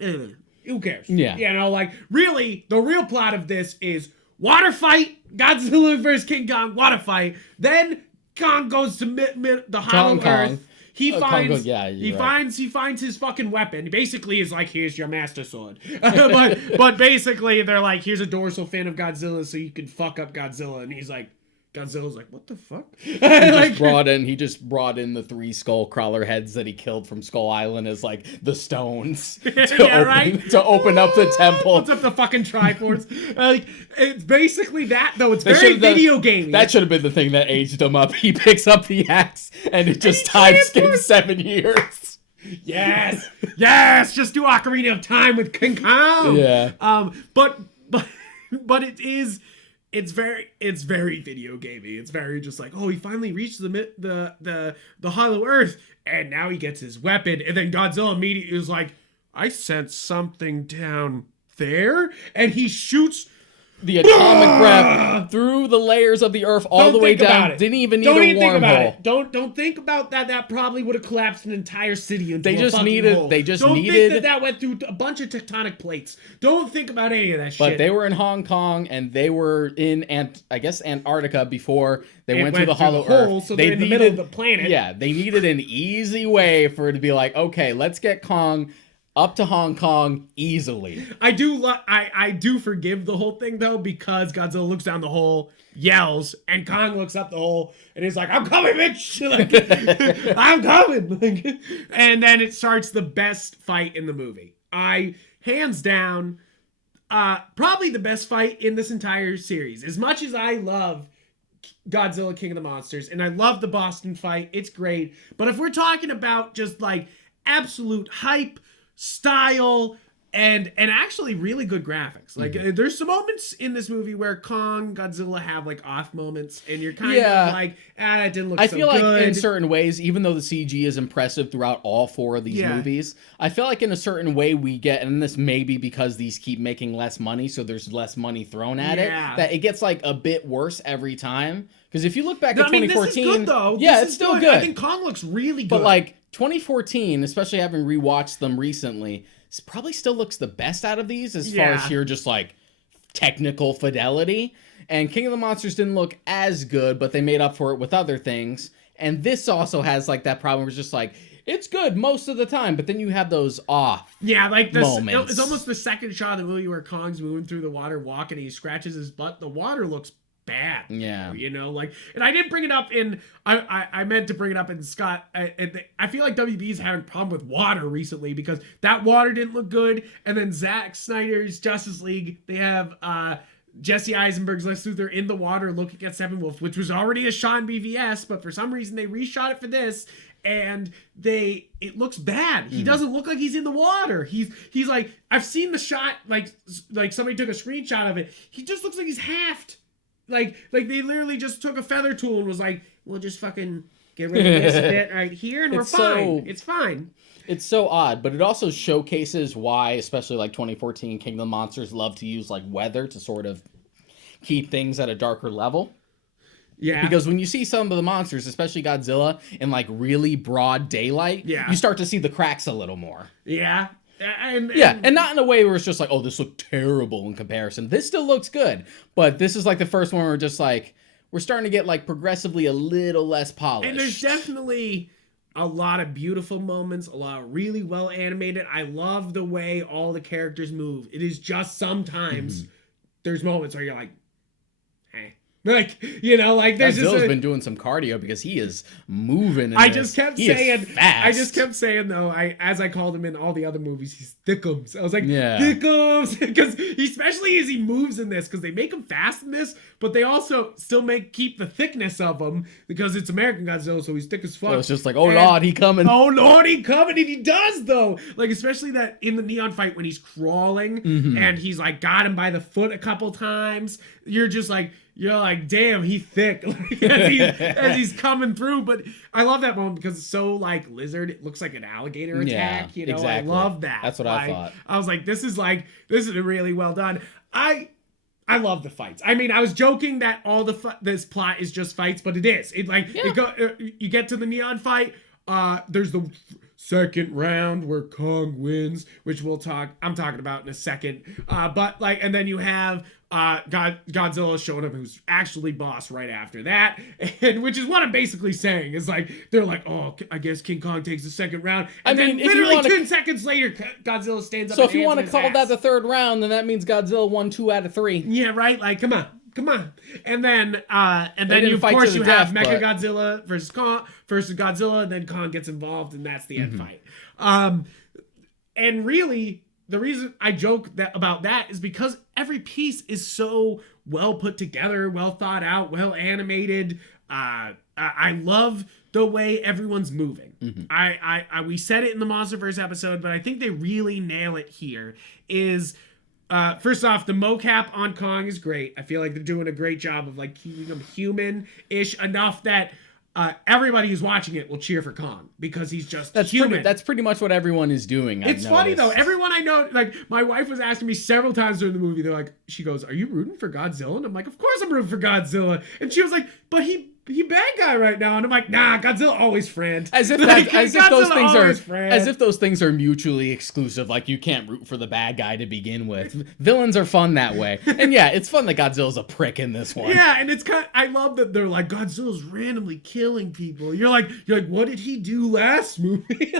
who cares? Yeah. Really, the real plot of this is water fight, Godzilla vs. King Kong, water fight. Then Kong goes to the Hollow Earth. He finds he finds his fucking weapon. He basically is like, here's your master sword. but basically they're like, here's a dorsal fin of Godzilla so you can fuck up Godzilla. And he's like, Godzilla's like, what the fuck? He just brought in the 3 skull crawler heads that he killed from Skull Island as like the stones to open up the temple. What's up the fucking Triforce? It's basically that though. It's very video gamey. That should have been the thing that aged him up. He picks up the axe and it just time skips 7 years. Yes, just do Ocarina of Time with King Kong. Yeah. But it is. It's very video gamey. It's very just like, oh, he finally reached the Hollow Earth, and now he gets his weapon, and then Godzilla immediately is like, I sense something down there, and he shoots the atomic breath through the layers of the earth all the way down. Didn't even need a wormhole. Don't think about that. That probably would have collapsed an entire city into a fucking hole. Don't think that went through a bunch of tectonic plates. Don't think about any of that shit. But they were in Hong Kong and they were in Antarctica before they went through the Hollow Earth. So they're in the middle of the planet. Yeah, they needed an easy way for it to be like, okay, let's get Kong up to Hong Kong easily. I do forgive the whole thing though, because Godzilla looks down the hole, yells, and Kong looks up the hole and he's like, I'm coming, bitch! Like, I'm coming! And then it starts the best fight in the movie. Hands down, probably the best fight in this entire series. As much as I love Godzilla King of the Monsters, and I love the Boston fight, it's great. But if we're talking about just like absolute hype, style, and actually really good graphics. Like, there's some moments in this movie where Kong, Godzilla have like off moments, and you're kind of like, it didn't look so good. I feel like in certain ways, even though the CG is impressive throughout all 4 of these movies, I feel like in a certain way we get, and this may be because these keep making less money, so there's less money thrown at it, that it gets like a bit worse every time. Because if you look back at 2014, this is good, though. It's still good. I think Kong looks really good. But like 2014, especially having rewatched them recently, probably still looks the best out of these as far as sheer just like technical fidelity. And King of the Monsters didn't look as good, but they made up for it with other things. And this also has like that problem where it's just like, it's good most of the time, but then you have those off moments. It's almost the second shot of the movie where Kong's moving through the water, walking, and he scratches his butt. The water looks bad. Yeah. And I didn't bring it up I meant to bring it up in Scott. I feel like WB's having a problem with water recently because that water didn't look good. And then Zack Snyder's Justice League, they have Jesse Eisenberg's Lex Luthor in the water looking at Steppenwolf, which was already a shot in BVS, but for some reason they reshot it for this. And it looks bad. He doesn't look like he's in the water. He's like, I've seen the shot, like somebody took a screenshot of it. He just looks like he's halved. Like they literally just took a feather tool and was like, we'll just fucking get rid of this bit right here and we're fine. It's fine. It's so odd, but it also showcases why, especially like 2014, King of the Monsters love to use like weather to sort of keep things at a darker level. Yeah. Because when you see some of the monsters, especially Godzilla, in like really broad daylight, you start to see the cracks a little more. Yeah. And not in a way where it's just like, oh, this looked terrible in comparison. This still looks good, but this is like the first one where we're just like, we're starting to get like progressively a little less polished. And there's definitely a lot of beautiful moments, a lot of really well animated. I love the way all the characters move. It is just sometimes there's moments where you're like, hey. Like, you know, like there's Godzilla's been doing some cardio because he is moving. I just kept saying though, as I called him in all the other movies, he's thickums. I was like, thickums, because especially as he moves in this, because they make him fast in this, but they also still keep the thickness of him because it's American Godzilla, so he's thick as fuck. So it's just like, oh Lord, he coming. Oh Lord, he coming, and he does though. Like especially that in the neon fight when he's crawling and he's like got him by the foot a couple times. You're like, damn, he's thick like, as he's coming through. But I love that moment because it's so like lizard. It looks like an alligator attack. You know, exactly. I love that. That's what I thought. I was like, this is really well done. I love the fights. I mean, I was joking that all this plot is just fights, but it is. You get to the neon fight. There's the second round where Kong wins, which I'm talking about in a second. But like, and then you have Godzilla showing up, who's actually boss right after that, and which is what I'm basically saying is like they're like, oh, I guess King Kong takes the second round, and then literally 10 seconds later, Godzilla stands up. So if you want to call that the third round, then that means Godzilla won 2 out of 3. Yeah, right. Like, come on. And then you, of course, you have Mechagodzilla versus Godzilla, and then Kong gets involved, and that's the end fight. And really, the reason I joke about that is because every piece is so well put together, well thought out, well animated. I love the way everyone's moving. We said it in the MonsterVerse episode, but I think they really nail it here. First off, the mocap on Kong is great. I feel like they're doing a great job of like keeping him human-ish enough that everybody who's watching it will cheer for Kong because he's just human. That's pretty much what everyone is doing. It's funny though. Everyone I know, like my wife was asking me several times during the movie. They're like, she goes, "Are you rooting for Godzilla?" And I'm like, "Of course I'm rooting for Godzilla." And she was like, "But he bad guy right now," and I'm like, "Nah, Godzilla always friend." As if those things are mutually exclusive. Like you can't root for the bad guy to begin with. Villains are fun that way, and yeah, it's fun that Godzilla's a prick in this one. Yeah, and it's I love that they're like Godzilla's randomly killing people. You're like, what did he do last movie?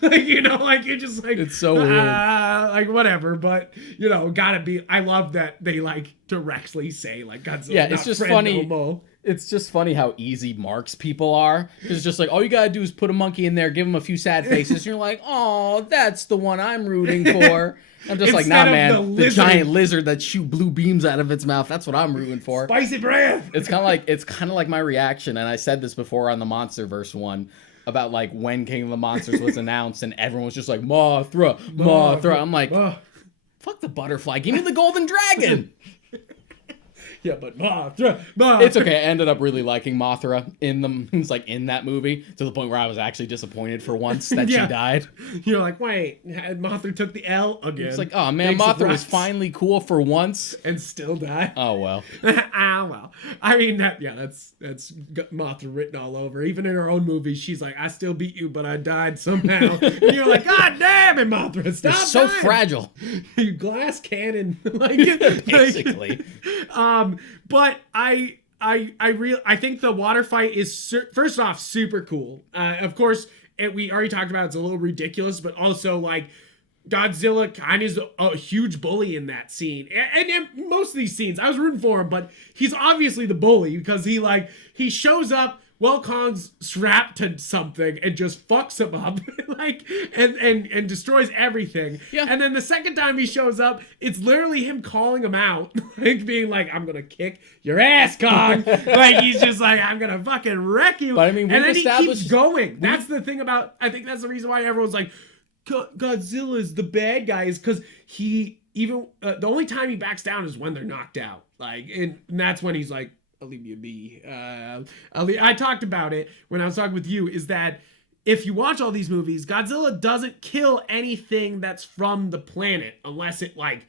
like you know, like you're just like it's so weird. Like whatever, but you know, gotta be. I love that they like directly say like Godzilla. Yeah, it's just funny. It's just funny how easy marks people are. It's just like, all you gotta do is put a monkey in there, give him a few sad faces, and you're like, oh, that's the one I'm rooting for. I'm just like, nah, man, the giant lizard that shoot blue beams out of its mouth, that's what I'm rooting for. Spicy breath! It's kind of like my reaction, and I said this before on the MonsterVerse one, about like when King of the Monsters was announced, and everyone was just like, Mothra. I'm like, fuck the butterfly, give me the golden dragon! Yeah, but Mothra. It's okay. I ended up really liking Mothra in that movie to the point where I was actually disappointed for once that she died. You're like, wait, Mothra took the L again. It's like, oh man, Mothra was finally cool for once and still died. Oh well. Well. I mean that's Mothra written all over. Even in her own movie, she's like, I still beat you, but I died somehow. And you're like, God damn it, Mothra, stop! You're so fragile. You glass cannon, basically. But I think the water fight is first off super cool. Of course, we already talked about it's a little ridiculous, but also like Godzilla kind of is a huge bully in that scene. And most of these scenes, I was rooting for him, but he's obviously the bully because he shows up while Kong's strapped to something and just fucks him up, like, and destroys everything. Yeah. And then the second time he shows up, it's literally him calling him out, like being like, "I'm gonna kick your ass, Kong." Like he's just like, "I'm gonna fucking wreck you." But I mean, and then he keeps going. That's the thing about. I think that's the reason why everyone's like, Godzilla's the bad guy is because the only time he backs down is when they're knocked out. Like, and that's when he's like, I'll leave you be. I talked about it when I was talking with you, is that if you watch all these movies, Godzilla doesn't kill anything that's from the planet unless it like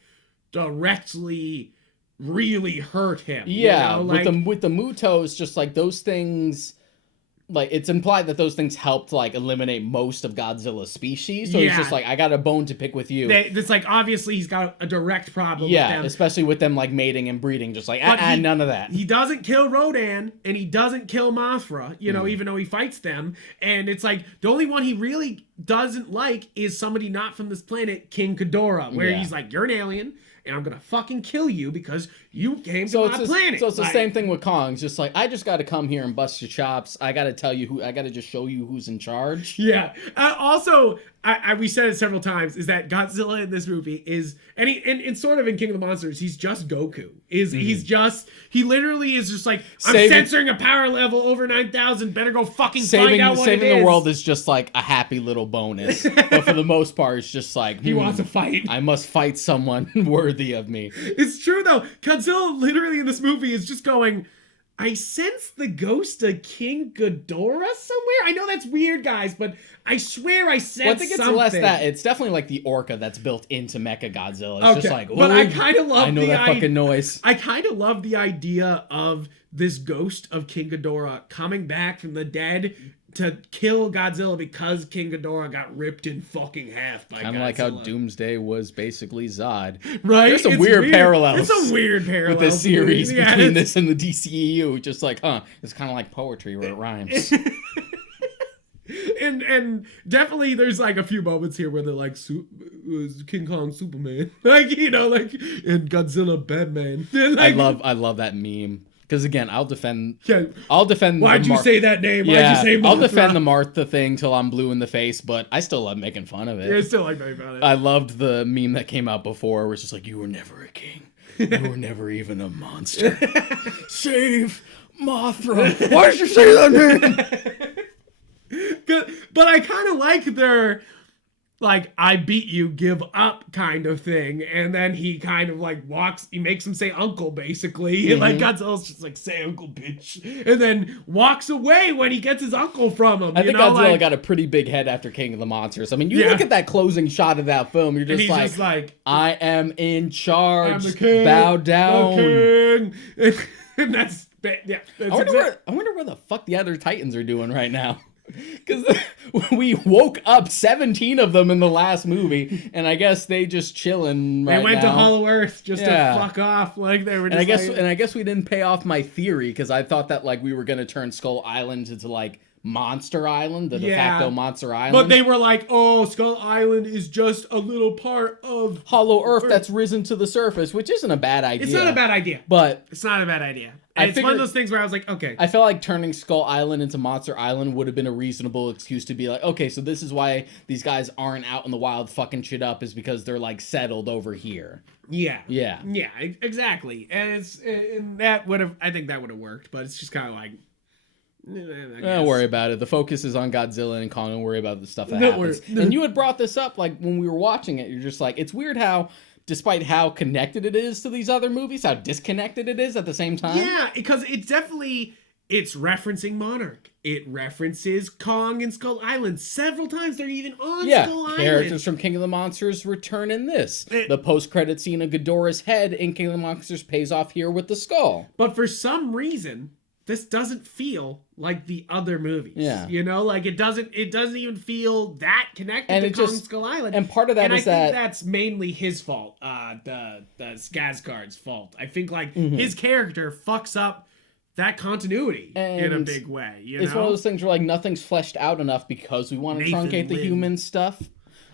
directly really hurt him. Yeah, you know? Like, with the Mutos, just like those things like it's implied that those things helped like eliminate most of Godzilla's species. So he's just like, I got a bone to pick with you. It's like obviously he's got a direct problem with them. Especially with them like mating and breeding. Just like none of that. He doesn't kill Rodan and he doesn't kill Mothra, you know, even though he fights them. And it's like the only one he really doesn't like is somebody not from this planet, King Ghidorah, where he's like, you're an alien. And I'm gonna fucking kill you because you came to my planet. So it's the same thing with Kong. It's just like, I just got to come here and bust your chops. I got to tell you I got to just show you who's in charge. Yeah. Also, we said it several times, is that Godzilla in this movie is, and sort of in King of the Monsters, he's just Goku. He literally is just like, I'm censoring a power level over 9,000. Better go fucking find out what it is. Saving the world is just like a happy little bonus. But for the most part, it's just like, he wants to fight. I must fight someone worthy of me. It's true though. Godzilla literally in this movie is just going, I sense the ghost of King Ghidorah somewhere. I know that's weird, guys, but I swear I sense I think it's something. less that. It's definitely like the orca that's built into Mecha Godzilla. It's just like, but I kind of love fucking noise. I kind of love the idea of this ghost of King Ghidorah coming back from the dead to kill Godzilla because King Ghidorah got ripped in fucking half by Godzilla. Kind of like how Doomsday was basically Zod. Right? There's some weird parallels. There's some weird parallels with this series between this and the DCEU. Just like, it's kind of like poetry where it rhymes. And definitely there's like a few moments here where they're like King Kong Superman, like, you know, like, and Godzilla Batman. Like, I love that meme. Because again, I'll defend. Why'd you say that name? Why'd you say Mothra? I'll defend the Martha thing till I'm blue in the face, but I still love making fun of it. Yeah, I still like making fun of it. I loved the meme that came out before, where it's just like, you were never a king. You were never even a monster. Save Mothra. Why did you say that name? But I kind of like their, like, I beat you, give up kind of thing. And then he kind of like he makes him say uncle, basically. And like Godzilla's just like, say uncle, bitch. And then walks away when he gets his uncle from him. I think Godzilla got a pretty big head after King of the Monsters. I mean, you look at that closing shot of that film, you're just like, I am in charge. I'm the king. Bow down. The king. And that's I wonder where the fuck the other Titans are doing right now. Because we woke up 17 of them in the last movie, and I guess they just chilling right now. They went to Hollow Earth just to fuck off, like they were. Just and I guess we didn't pay off my theory, because I thought that like we were gonna turn Skull Island into like Monster Island, the de facto Monster Island. But they were like, oh, Skull Island is just a little part of Hollow Earth that's risen to the surface, which isn't a bad idea. It's not a bad idea. But it's not a bad idea. It's one of those things where I was like, okay. I felt like turning Skull Island into Monster Island would have been a reasonable excuse to be like, okay, so this is why these guys aren't out in the wild fucking shit up, is because they're like settled over here. Yeah. Yeah. Yeah, exactly. And I think that would have worked, but it's just kind of like, don't worry about it. The focus is on Godzilla and Kong, and worry about the stuff that happens. And you had brought this up like when we were watching it. You're just like, it's weird how, despite how connected it is to these other movies, how disconnected it is at the same time. Yeah, because it's referencing Monarch. It references Kong and Skull Island several times. They're even on Skull Island. Characters from King of the Monsters return in this. The post-credit scene of Ghidorah's head in King of the Monsters pays off here with the skull. But for some reason, this doesn't feel like the other movies. Yeah. You know, like it doesn't even feel that connected to Kong Skull Island. And part of that is that... I think that's mainly his fault. The Skarsgård's fault. I think like his character fucks up that continuity in a big way. It's one of those things where like nothing's fleshed out enough because we want to truncate the human stuff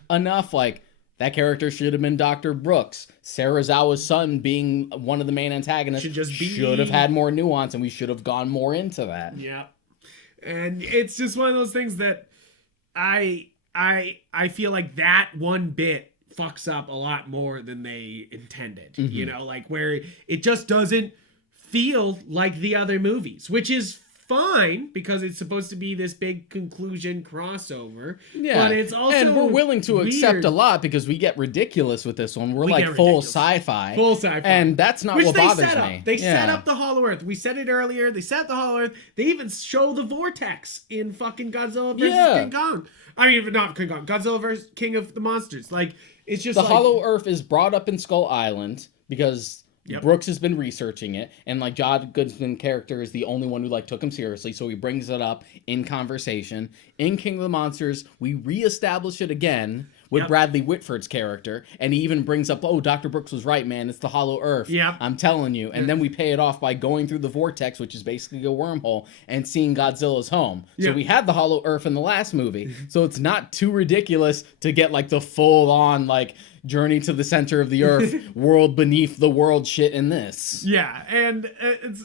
enough. Like, that character should have been Dr. Brooks. Serizawa's son being one of the main antagonists should have had more nuance, and we should have gone more into that. Yeah. And it's just one of those things that I feel like that one bit fucks up a lot more than they intended. You know, like where it just doesn't feel like the other movies, which is fine because it's supposed to be this big conclusion crossover. Yeah, but it's also and we're willing to accept a lot because we get ridiculous with this one. We're like full sci-fi, and that's not what bothers me. They set up the Hollow Earth. We said it earlier. They set up the Hollow Earth. They even show the vortex in fucking Godzilla versus King Kong. I mean, not King Kong. Godzilla versus King of the Monsters. Like, it's just the Hollow Earth is brought up in Skull Island because Yep. Brooks has been researching it, and like John Goodman's character is the only one who like took him seriously, so he brings it up in conversation. In King of the Monsters, we reestablish it again with Bradley Whitford's character, and he even brings up, oh, Dr. Brooks was right, man, it's the Hollow Earth. Yep. I'm telling you. And then we pay it off by going through the vortex, which is basically a wormhole, and seeing Godzilla's home. So we had the Hollow Earth in the last movie, so it's not too ridiculous to get like the full-on like journey to the center of the earth, world beneath the world shit in this. Yeah, and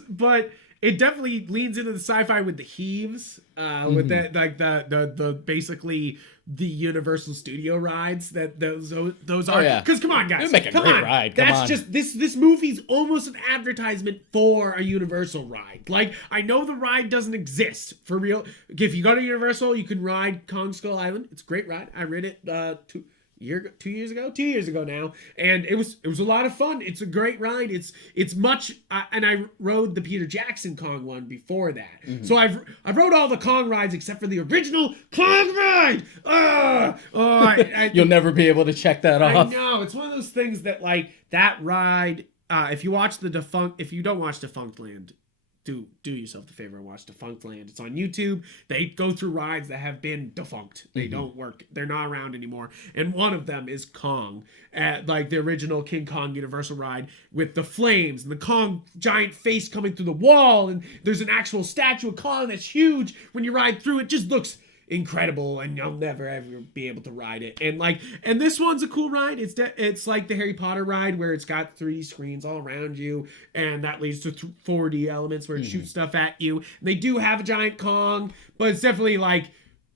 but it definitely leans into the sci-fi with the heaves, with that like the basically the Universal Studio rides that those are. Because come on, guys, make a great ride. That's just this movie's almost an advertisement for a Universal ride. Like, I know the ride doesn't exist for real. If you go to Universal, you can ride Kong Skull Island. It's a great ride. I rid it 2 years ago now, and it was a lot of fun. It's a great ride. It's much and I rode the Peter Jackson Kong one before that, so I've rode all the Kong rides except for the original Kong ride. You'll never be able to check that off. I know, it's one of those things that like that ride. If you don't watch Defunct Land, do yourself the favor and watch Defunct Land. It's on YouTube. They go through rides that have been defunct. They don't work. They're not around anymore. And one of them is Kong, like the original King Kong Universal ride with the flames and the Kong giant face coming through the wall. And there's an actual statue of Kong that's huge. When you ride through, it just looks incredible, and you'll never ever be able to ride it. And this one's a cool ride. It's like the Harry Potter ride where it's got 3D screens all around you, and that leads to 4D elements where it shoots stuff at you. And they do have a giant Kong, but it's definitely like,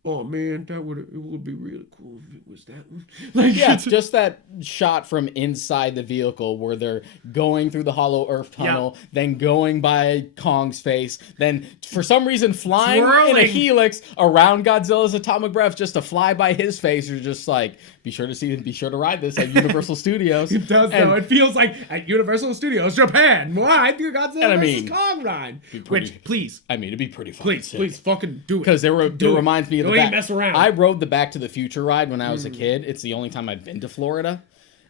oh man, it would be really cool if it was that one. Like, yeah, just that shot from inside the vehicle where they're going through the Hollow Earth tunnel, then going by Kong's face, then for some reason flying in a helix around Godzilla's atomic breath just to fly by his face. You're just like, be sure to ride this at Universal Studios. It does, though. It feels like at Universal Studios Japan. Why? The Godzilla vs. Kong ride. Which, please. I mean, it'd be pretty fun. Please fucking do it. Because it reminds me of the mess around. I rode the Back to the Future ride when I was a kid. It's the only time I've been to Florida.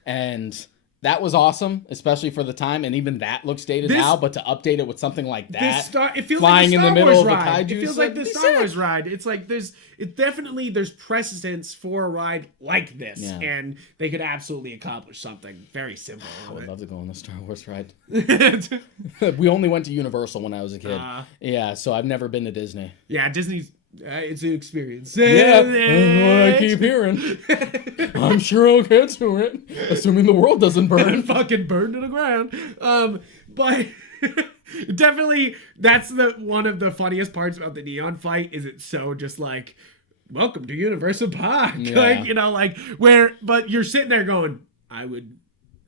And that was awesome, especially for the time. And even that looks dated now, but to update it with something like that, it feels flying like the in the Star middle Wars of a ride. kaiju, It feels like the Star Wars ride. It's like there's precedence for a ride like this, and they could absolutely accomplish something very simple. I would love to go on the Star Wars ride. We only went to Universal when I was a kid. Yeah, so I've never been to Disney. Yeah, Disney's it's an experience. Yeah, that's what I keep hearing. I'm sure I'll get to it, assuming the world doesn't burn. Fucking burn to the ground. But definitely, that's one of the funniest parts about the neon fight. Is it so just like, welcome to Universal Park, but you're sitting there going, I would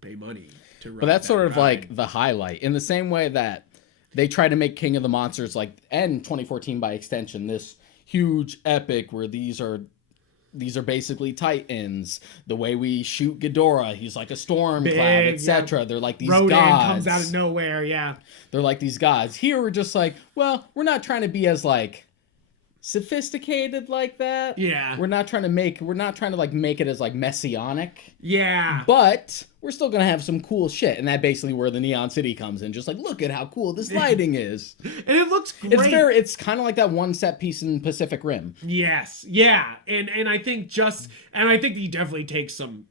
pay money to ride. But that's sort of ride. like the highlight, in the same way that they try to make King of the Monsters and 2014 by extension, this huge epic where these are basically titans. The way we shoot Ghidorah, he's like a storm cloud, etc. They're like these Rodan gods. comes out of nowhere, They're like these gods. Here we're just like, well, we're not trying to be as like sophisticated like that. Yeah. We're not trying to make it as like messianic. Yeah. But we're still gonna have some cool shit, and that basically where the Neon City comes in. Just like, look at how cool this lighting is. And it looks great. It's kind of like that one set piece in Pacific Rim. Yes. Yeah. And I think he definitely takes some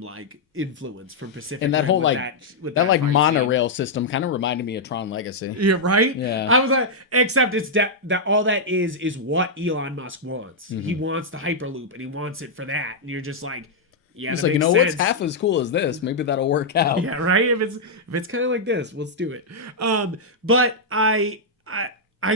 like influence from Pacific and that Rim whole with like that like monorail system kind of reminded me of Tron Legacy. Yeah, right. Yeah, I was like, except it's that all that is what Elon Musk wants. He wants the Hyperloop, and he wants it for that. And you're just like, yeah, he's like, you know what's half as cool as this? Maybe that'll work out. Yeah, right. If it's kind of like this, let's do it. But I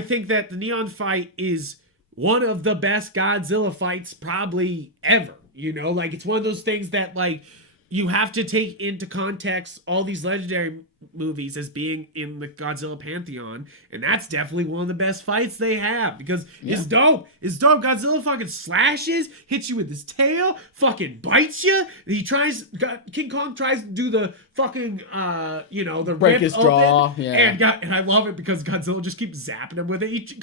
think that the neon fight is one of the best Godzilla fights probably ever. Like, it's one of those things that, like, you have to take into context all these legendary movies as being in the Godzilla pantheon, and that's definitely one of the best fights they have, because it's dope. Godzilla fucking slashes, hits you with his tail, fucking bites you. King Kong tries to do the fucking, the break his jaw. Yeah. And I love it because Godzilla just keeps zapping him with it.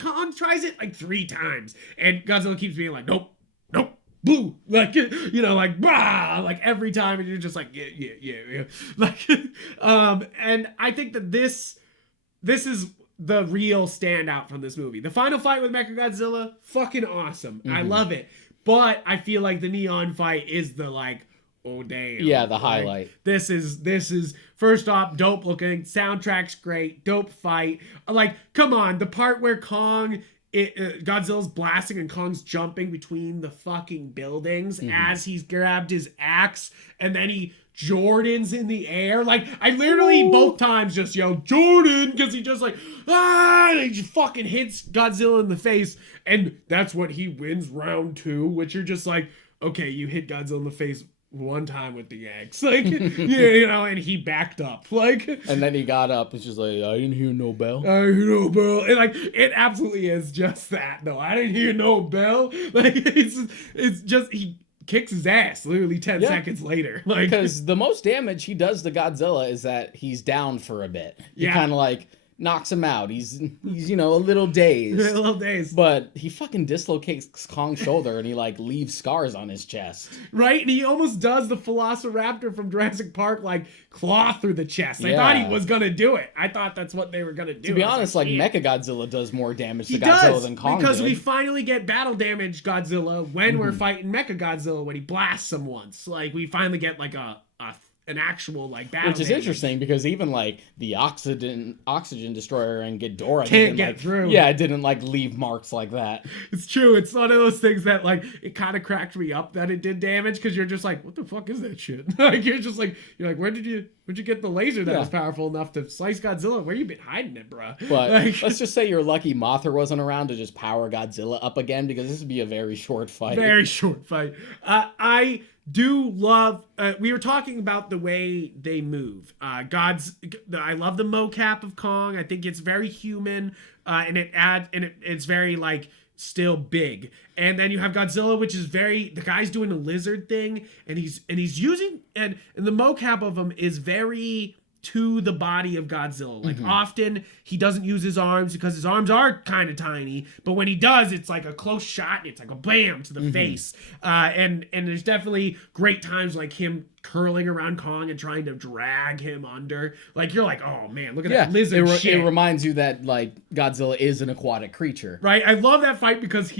Kong tries it like 3 times, and Godzilla keeps being like, nope. boo, like, you know, like, bah, like every time, and you're just like, yeah. Like, and I think that this is the real standout from this movie. The final fight with Mechagodzilla, fucking awesome. I love it. But I feel like the neon fight is the like, oh damn. Yeah, the highlight. This is first off, dope looking, soundtrack's great, dope fight. Like, come on, the part where Godzilla's blasting and Kong's jumping between the fucking buildings as he's grabbed his axe, and then he Jordan's in the air. Like, I literally both times just yelled Jordan, because he just like, and he just fucking hits Godzilla in the face, and that's what he wins round 2, which you're just like, okay, you hit Godzilla in the face one time with the axe, like, yeah, you know, and he backed up, like, and then he got up. It's just like, I didn't hear no bell. I hear no bell. And like, it absolutely is just that, though. I didn't hear no bell. Like, it's just, he kicks his ass literally 10 seconds later. Like, because the most damage he does to Godzilla is that he's down for a bit. He kind of like knocks him out. He's you know, a little dazed. A little dazed. But he fucking dislocates Kong's shoulder and he like leaves scars on his chest. Right? And he almost does the Velociraptor from Jurassic Park, like, claw through the chest. I thought he was gonna do it. I thought that's what they were gonna do. To be honest, like, Mechagodzilla does more damage to Godzilla than Kong because did. we finally get battle damage Godzilla when we're fighting Mechagodzilla when he blasts him once. Like, we finally get like an actual like battle. Which is interesting because even like the oxygen destroyer and Ghidorah can't get through. Yeah, it didn't like leave marks like that. It's true. It's one of those things that like it kind of cracked me up that it did damage, because you're just like, what the fuck is that shit? Like, you're like, where'd you get the laser that was powerful enough to slice Godzilla? Where you been hiding it, bro? But like, let's just say you're lucky Mothra wasn't around to just power Godzilla up again, because this would be a very short fight. Very short fight. I do love, we were talking about the way they move. I love the mocap of Kong. I think it's very human, and it's very like still big. And then you have Godzilla, which is the guy's doing a lizard thing, and he's using, and the mocap of him is very to the body of Godzilla. Like, often he doesn't use his arms because his arms are kind of tiny, but when he does, it's like a close shot and it's like a bam to the face. And there's definitely great times like him curling around Kong and trying to drag him under. Like, you're like, oh man, look at that lizard shit. It reminds you that like Godzilla is an aquatic creature. Right? I love that fight because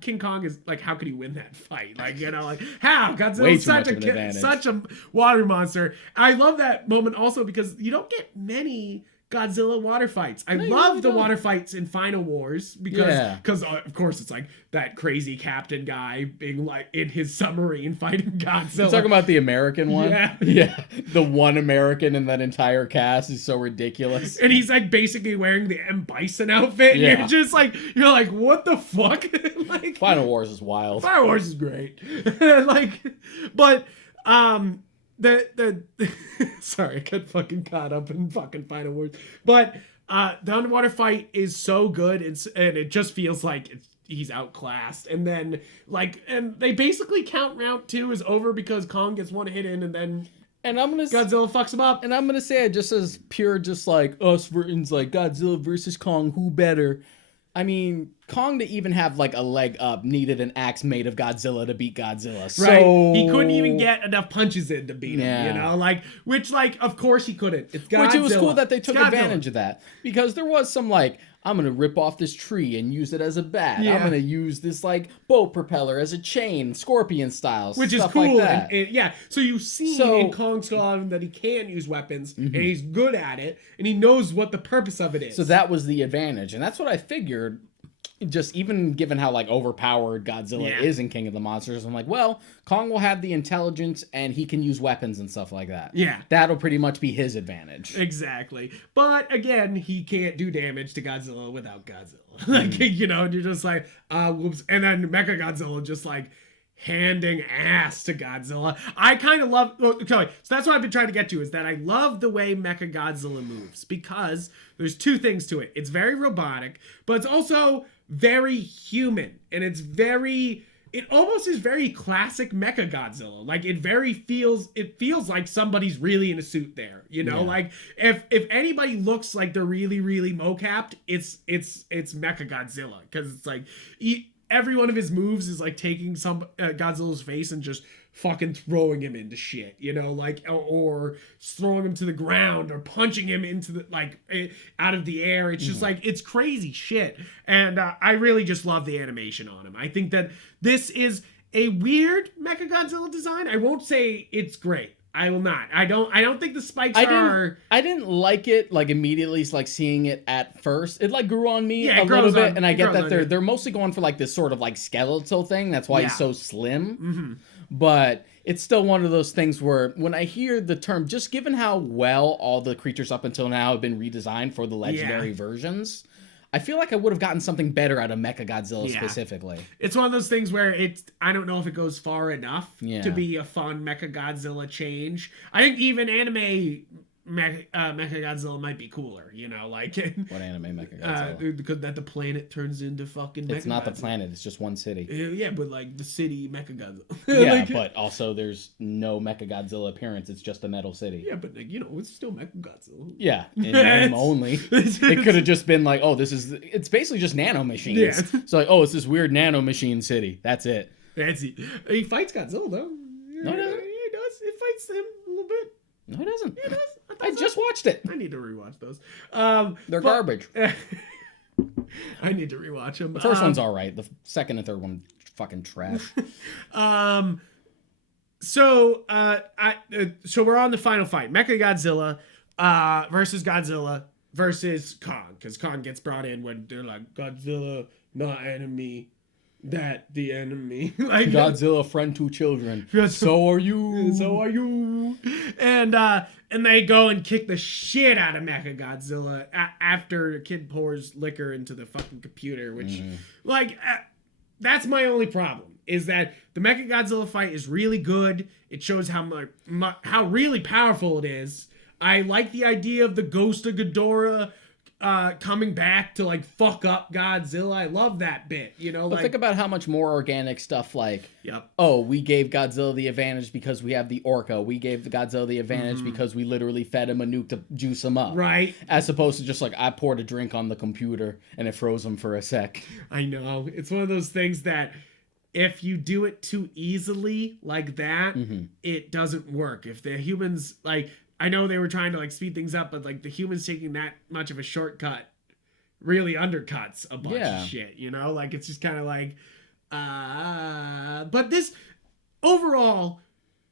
King Kong is like, how could he win that fight? Like, you know, like, how? Godzilla's such a water monster. I love that moment also because you don't get many Godzilla water fights. I love the water fights in Final Wars because of course it's like that crazy captain guy being like in his submarine fighting Godzilla. You talking about the American one? Yeah. The one American in that entire cast is so ridiculous. And he's like basically wearing the M. Bison outfit. And you're just like, what the fuck? Like, Final Wars is wild. Final Wars is great. Like, but sorry, I got fucking caught up in fucking Final Wars. But the underwater fight is so good, and it just feels like he's outclassed. And then and they basically count round 2 is over because Kong gets one hit in, and then Godzilla fucks him up. And I'm gonna say it just as pure, just like us versus like Godzilla versus Kong, who better? I mean, Kong to even have like a leg up needed an axe made of Godzilla to beat Godzilla. So right. He couldn't even get enough punches in to beat him, you know? Like, which, like, of course he couldn't. It's Godzilla. Which it was cool that they took advantage of that. Because there was some, like, I'm going to rip off this tree and use it as a bat. I'm going to use this, like, boat propeller as a chain, scorpion style, which stuff is cool. Like that. And so you see in Kong Skull Island that he can use weapons, and he's good at it, and he knows what the purpose of it is. So that was the advantage. And that's what I figured. Just even given how like overpowered Godzilla is in King of the Monsters, I'm like, well, Kong will have the intelligence and he can use weapons and stuff like that. Yeah. That'll pretty much be his advantage. Exactly. But again, he can't do damage to Godzilla without Godzilla. Like, you know, and you're just like, whoops. And then Mechagodzilla just like handing ass to Godzilla. I kind of love, so that's what I've been trying to get to, is that I love the way Mechagodzilla moves, because there's two things to it. It's very robotic, but it's also very human, and it almost is very classic Mechagodzilla. Like, it feels like somebody's really in a suit there, you know? Like, if anybody looks like they're really, really mocapped, it's Mechagodzilla, because it's like, every one of his moves is like taking some Godzilla's face and just fucking throwing him into shit, you know, like, or throwing him to the ground or punching him into the, like, out of the air. It's just like, it's crazy shit. And I really just love the animation on him. I think that this is a weird Mechagodzilla design. I won't say it's great. I will not. I don't think the spikes are... I didn't like it, like, immediately, like, seeing it at first. It, like, grew on me a it little bit, on, and I get that you. they're mostly going for, like, this sort of, like, skeletal thing. That's why he's so slim. But it's still one of those things where, when I hear the term, just given how well all the creatures up until now have been redesigned for the legendary versions... I feel like I would have gotten something better out of Mechagodzilla specifically. It's one of those things where I don't know if it goes far enough to be a fun Mechagodzilla change. I think even anime Mechagodzilla might be cooler, you know, like... What anime Mechagodzilla? Because that the planet turns into fucking It's not the planet, it's just one city. Yeah, but like the city Mechagodzilla. Yeah, like, but also there's no Mechagodzilla appearance, it's just a metal city. Yeah, but like, you know, it's still Mechagodzilla. Yeah, in name only. It could have just been like, oh, it's basically just nano machines. Yeah. So like, oh, it's this weird nano machine city. That's it. That's it. He fights Godzilla though. No, he doesn't. Yeah, he does. It fights him a little bit. No, it doesn't. Yeah, it does. I just watched it. I need to rewatch those. They're garbage. I need to rewatch them. The first one's all right. The second and third one, fucking trash. So we're on the final fight: Mechagodzilla versus Godzilla versus Kong, because Kong gets brought in when they're like, Godzilla, not enemy. That the enemy, like Godzilla, friend to children. So are you. So are you. And they go and kick the shit out of Mechagodzilla after a kid pours liquor into the fucking computer, which, that's my only problem, is that the Mechagodzilla fight is really good. It shows how really powerful it is. I like the idea of the ghost of Ghidorah coming back to like fuck up Godzilla. I love that bit, you know. But think about how much more organic stuff, like, yep. Oh, we gave Godzilla the advantage because we have the Orca. We gave the Godzilla the advantage because we literally fed him a nuke to juice him up. Right. As opposed to just like, I poured a drink on the computer and it froze him for a sec. I know. It's one of those things that if you do it too easily like that, it doesn't work. If the humans, like, I know they were trying to like speed things up, but like the humans taking that much of a shortcut really undercuts a bunch of shit, you know? Like, it's just kind of like, but this, overall,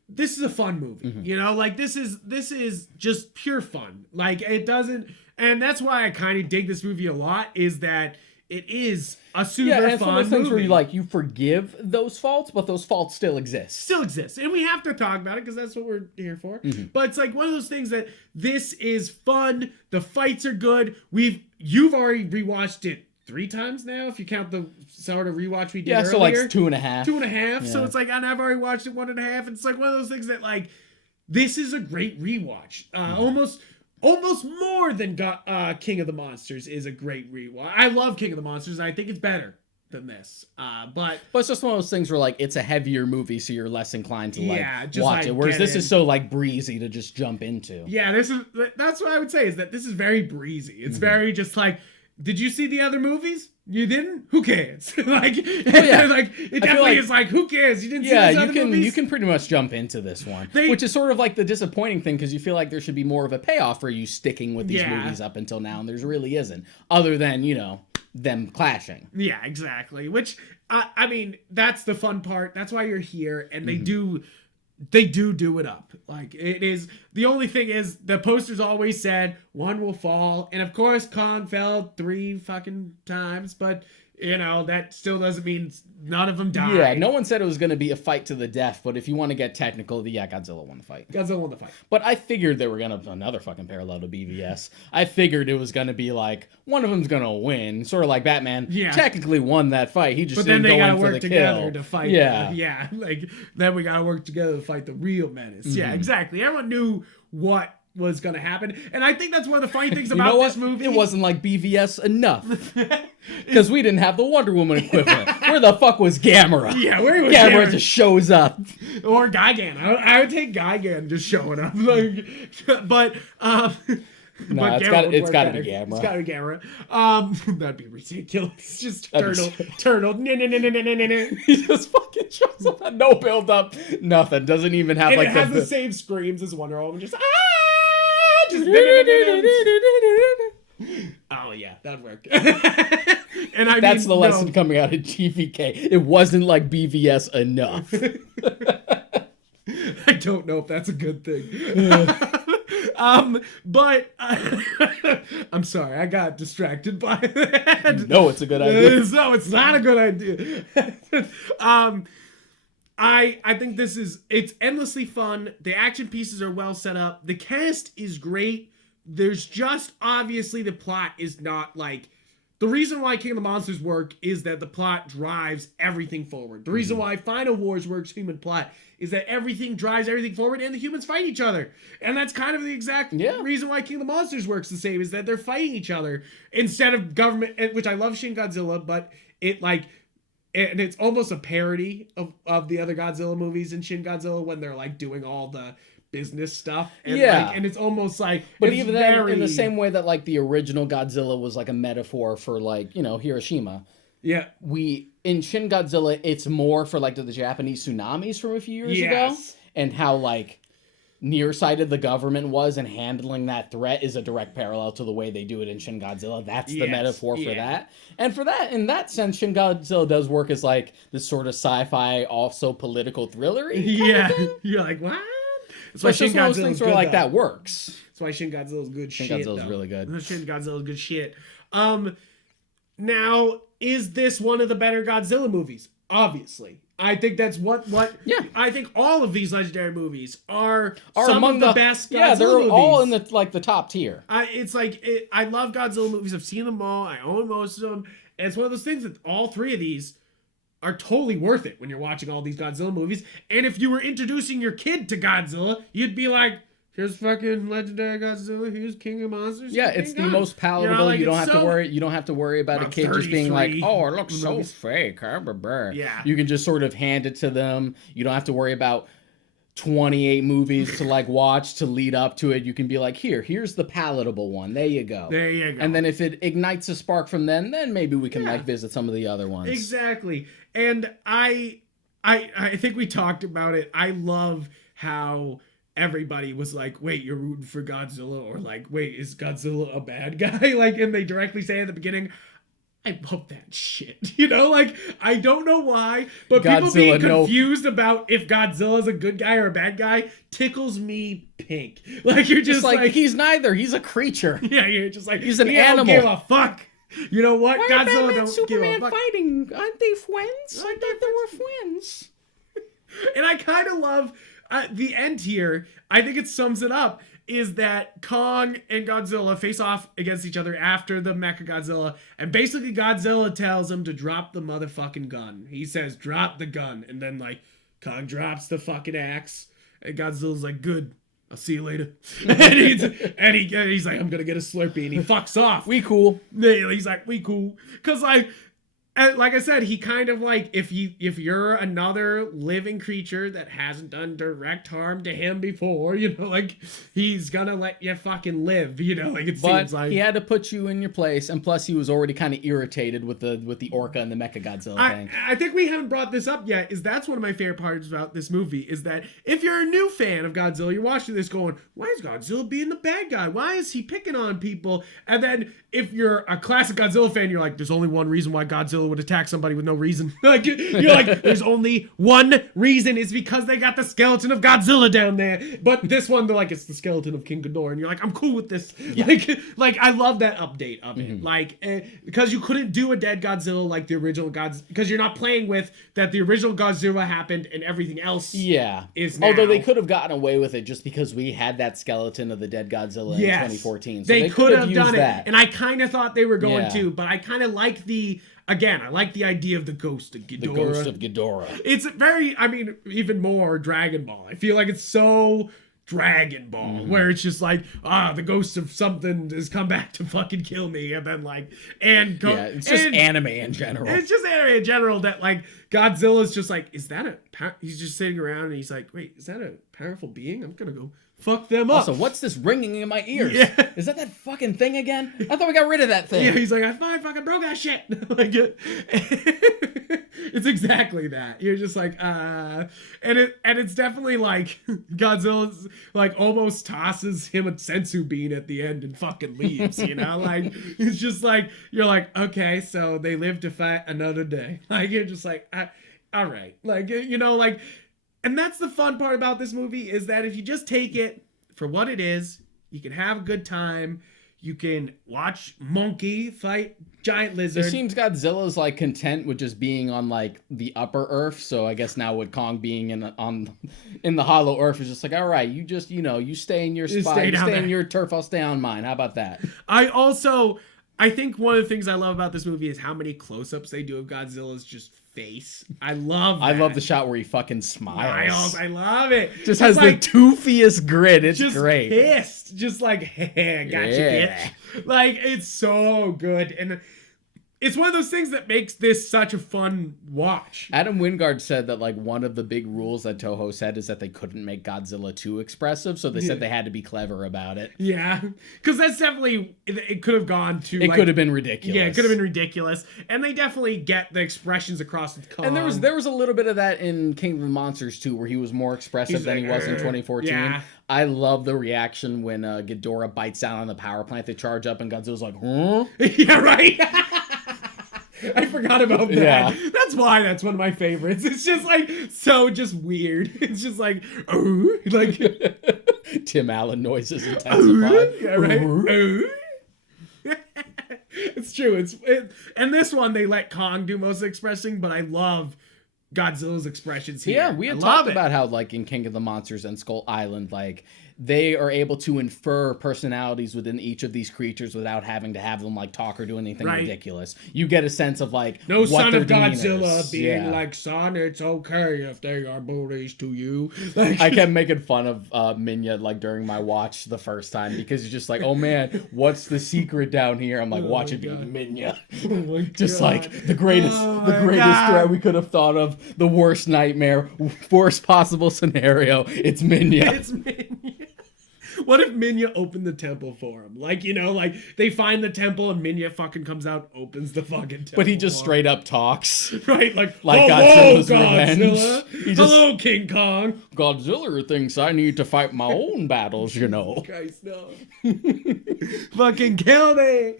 this is a fun movie, you know? Like, this is just pure fun. Like, it doesn't, and that's why I kind of dig this movie a lot, is that it is a super fun movie. Yeah, it's one of those things where you forgive those faults, but those faults still exist. Still exist. And we have to talk about it because that's what we're here for. But it's like one of those things that this is fun. The fights are good. You've already rewatched it 3 times now, if you count the sort of rewatch we did earlier. So like 2.5. 2.5. Yeah. So it's like, and I've already watched it 1.5. It's like one of those things that like, this is a great rewatch. Almost more than King of the Monsters is a great rewatch. I love King of the Monsters. I think it's better than this. But it's just one of those things where like, it's a heavier movie, so you're less inclined to watch like, it. Whereas this is so like breezy to just jump into. Yeah, that's what I would say, is that this is very breezy. It's very just like, did you see the other movies? You didn't? Who cares? Like, like it definitely is like, who cares? You didn't see those other movies? You can pretty much jump into this one, which is sort of like the disappointing thing, because you feel like there should be more of a payoff for you sticking with these movies up until now, and there's really isn't, other than, you know, them clashing. Yeah, exactly. Which, I mean, that's the fun part. That's why you're here, and they do it up. Like, it is, the only thing is, the posters always said one will fall, and of course Kong fell 3 fucking times, but you know, that still doesn't mean none of them died. Yeah, no one said it was going to be a fight to the death, but if you want to get technical, Godzilla won the fight. Godzilla won the fight. But I figured they were going to, another fucking parallel to BVS, I figured it was going to be like, one of them's going to win, sort of like Batman technically won that fight. He just didn't go in for the kill. But then they got to work together to fight. Yeah. Like, then we got to work together to fight the real menace. Yeah, exactly. Everyone knew what was going to happen. And I think that's one of the funny things about this movie. It wasn't like BVS enough. Because we didn't have the Wonder Woman equivalent. Where the fuck was Gamera? Yeah, where was Gamera? Gamera just shows up. Or Gigan. I would take Gigan just showing up. Like, but No, But it's Gamera got would it's work got to better. be Gamera. It's gotta be Gamera. That'd be ridiculous. Just That'd be turtle. No. He just fucking shows up, no build up, nothing. Doesn't even have And like it has the same screams as Wonder Woman. Just just oh yeah, that'd work. And That's the lesson coming out of GVK. It wasn't like BVS enough. I don't know if that's a good thing. But I'm sorry, I got distracted by that. No, it's a good idea. No, it's not a good idea. I think it's endlessly fun. The action pieces are well set up. The cast is great. There's just obviously the plot is not like the reason why King of the Monsters work is that the plot drives everything forward. The reason why Final Wars works human plot is that everything drives everything forward and the humans fight each other. And that's kind of the exact reason why King of the Monsters works the same, is that they're fighting each other instead of government, which I love Shin Godzilla, but and it's almost a parody of the other Godzilla movies in Shin Godzilla when they're like doing all the business stuff. And and it's almost like, but even then, in the same way that like the original Godzilla was like a metaphor for like, Hiroshima. Yeah. In Shin Godzilla, it's more for like the Japanese tsunamis from a few years ago, and how like nearsighted the government was in handling that threat is a direct parallel to the way they do it in Shin Godzilla. That's the metaphor for that. And for that, in that sense, Shin Godzilla does work as like this sort of sci-fi, also political thriller-y kind of thing. You're like, what? That's why Shin Godzilla's things where like that works. That's why Shin Godzilla's good shit. Shin Godzilla's really good. Shin Godzilla's good shit. Now, is this one of the better Godzilla movies? Obviously. I think that's what I think all of these legendary movies are some among of the best Godzilla movies. They're all in the top tier. I love Godzilla movies. I've seen them all. I own most of them. And it's one of those things that all three of these are totally worth it when you're watching all these Godzilla movies. And if you were introducing your kid to Godzilla, you'd be like, here's fucking legendary Godzilla. Here's King of Monsters. Yeah, it's the most palatable. You don't have to worry. You don't have to worry about a kid just being like, "Oh, it looks so fake." Yeah, you can just sort of hand it to them. You don't have to worry about 28 movies to like watch to lead up to it. You can be like, here's the palatable one. There you go. There you go. And then if it ignites a spark from then maybe we can like visit some of the other ones. Exactly. And I think we talked about it. I love how everybody was like, wait, you're rooting for Godzilla, or like, wait, is Godzilla a bad guy? Like, and they directly say at the beginning, I love that shit. Like, I don't know why, but Godzilla, people being confused about if Godzilla's a good guy or a bad guy tickles me pink. Like, you're just like he's neither. He's a creature. Yeah, you're just like, he's an animal. Don't give a fuck. You know what? Why Godzilla Batman, don't Superman give a fuck. Fighting? Aren't they friends? I thought they were friends. And I kind of love the end here. I think it sums it up, is that Kong and Godzilla face off against each other after the Mechagodzilla, and basically Godzilla tells him to drop the motherfucking gun. He says, drop the gun, and then like Kong drops the fucking axe, and Godzilla's like, good, I'll see you later. and he's like, I'm gonna get a Slurpee, and he fucks off. We cool. He's like, we cool. Cause like I said, he kind of like, if you're another living creature that hasn't done direct harm to him before, like, he's gonna let you fucking live, like, it seems like. He had to put you in your place, and plus he was already kind of irritated with the Orca and the Mechagodzilla thing. I think we haven't brought this up yet, is that's one of my favorite parts about this movie, is that if you're a new fan of Godzilla, you're watching this going, why is Godzilla being the bad guy? Why is he picking on people? And then if you're a classic Godzilla fan, you're like, there's only one reason why Godzilla would attack somebody with no reason. Like, you're like, there's only one reason. It's because they got the skeleton of Godzilla down there. But this one, they're like, it's the skeleton of King Ghidorah, and you're like, I'm cool with this. Yeah. Like I love that update of it. Like, because you couldn't do a dead Godzilla like the original Godzilla, because you're not playing with that the original Godzilla happened and everything else. Is now. Although they could have gotten away with it just because we had that skeleton of the dead Godzilla in 2014. So they could have done that. it, and I kind of thought they were going to, but I kind of like I like the idea of the ghost of Ghidorah. The ghost of Ghidorah. It's even more Dragon Ball. I feel like it's so Dragon Ball, where it's just like, the ghost of something has come back to fucking kill me, and then like, it's just anime in general. It's just anime in general that like Godzilla's just like, is that he's just sitting around and he's like, wait, is that a powerful being? I'm gonna go fuck them up. Also, what's this ringing in my ears? Yeah. Is that fucking thing again? I thought we got rid of that thing. Yeah, he's like, I fucking broke that shit. Like, it's exactly that. You're just like, and it's definitely like Godzilla's like almost tosses him a sensu bean at the end and fucking leaves. You know, like it's just like you're like, okay, so they live to fight another day. Like you're just like, all right, like you know, like, and that's the fun part about this movie is that if you just take it for what it is, you can have a good time. You can watch monkey fight giant lizard. It seems Godzilla's like content with just being on like the upper Earth. So I guess now with Kong being in the hollow Earth is just like, all right, you just you stay in your spot, you stay in your turf, I'll stay on mine. How about that? I think one of the things I love about this movie is how many close-ups they do of Godzilla's just face. I love the shot where he fucking smiles. I love it. Just has like, the toofiest grin. It's just great. Pissed. Just like, hey, gotcha, bitch. Like, it's so good. And it's one of those things that makes this such a fun watch. Adam Wingard said that like one of the big rules that Toho said is that they couldn't make Godzilla too expressive, so they said they had to be clever about it. Yeah, because that's definitely, it could have gone to it could have been ridiculous. Yeah, it could have been ridiculous, and they definitely get the expressions across with Kong. And there was a little bit of that in King of the Monsters too, where he was more expressive than he was in 2014. Yeah. I love the reaction when Ghidorah bites down on the power plant. They charge up and Godzilla's like, huh? Yeah, right. I forgot about that. Yeah. That's why that's one of my favorites. It's just like so just weird. It's just like, oh, like Tim Allen noises intensified. Yeah, right. It's true. And this one they let Kong do most of the expressing, but I love Godzilla's expressions here. Yeah, we had talked about how like in King of the Monsters and Skull Island, like they are able to infer personalities within each of these creatures without having to have them like talk or do anything ridiculous. You get a sense of like no what son their of Godzilla is. being like, son, it's okay if they are bullies to you. Like, I kept making fun of Minya like during my watch the first time because it's just like, oh man, what's the secret down here? I'm like, watch it be Minya. Oh just like the greatest threat we could have thought of, the worst nightmare, worst possible scenario. It's Minya. It's Minya. What if Minya opened the temple for him? Like, you know, like they find the temple and Minya fucking comes out, opens the fucking temple. But he just straight up talks. Right? Like Godzilla's Godzilla. Revenge. Hello, King Kong. Godzilla thinks I need to fight my own battles, you know. Christ, no. Fucking kill me.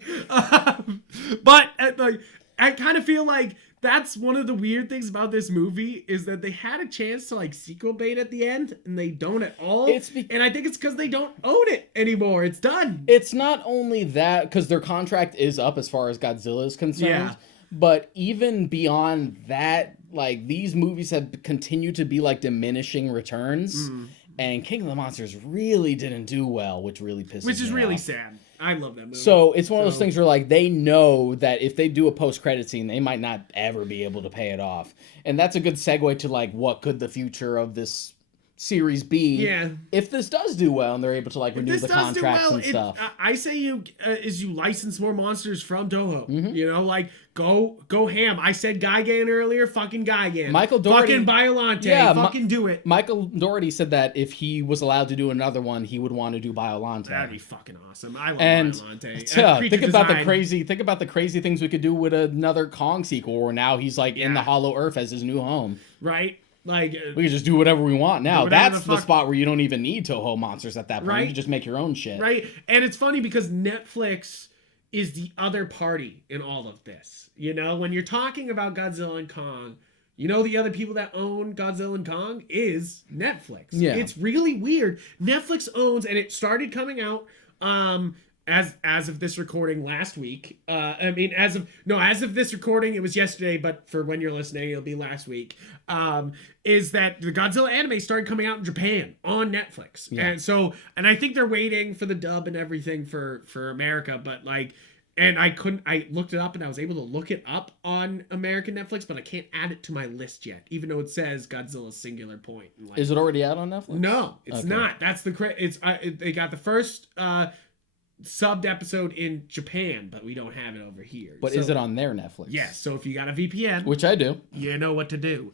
But like, I kind of feel like that's one of the weird things about this movie is that they had a chance to like sequel bait at the end and they don't at all. And I think it's because they don't own it anymore. It's done. It's not only that, because their contract is up as far as Godzilla is concerned, but even beyond that, like these movies have continued to be like diminishing returns. And King of the Monsters really didn't do well, which really pisses me off. Which is really sad. I love that movie. So it's one of those things where like they know that if they do a post-credit scene, they might not ever be able to pay it off. And that's a good segue to like what could the future of this series be if this does do well and they're able to like renew the contracts and stuff. I say you license more monsters from Toho. You know, like go ham. I said Gigan earlier, fucking Gigan. Michael Dougherty, fucking Biollante, fucking do it. Michael Dougherty said that if he was allowed to do another one, he would want to do Biollante. That'd be fucking awesome. I love Biollante. Think about the crazy things we could do with another Kong sequel where now he's like in the Hollow Earth as his new home. Right? Like we can just do whatever we want now. That's the spot where you don't even need Toho monsters at that point. Right? You can just make your own shit. Right. And it's funny because Netflix is the other party in all of this. You know, when you're talking about Godzilla and Kong, you know the other people that own Godzilla and Kong is Netflix. Yeah. It's really weird. Netflix owns, and it started coming out as of this recording last week. As of this recording, it was yesterday, but for when you're listening, it'll be last week. Is that the Godzilla anime started coming out in Japan on Netflix. Yeah. And I think they're waiting for the dub and everything for America, but like, and I looked it up and I was able to look it up on American Netflix, but I can't add it to my list yet, even though it says Godzilla singular point. Is it already out on Netflix? No, it's not. That's they got the first subbed episode in Japan, but we don't have it over here. But so, is it on their Netflix? Yes. So if you got a VPN, Which I do. you know what to do.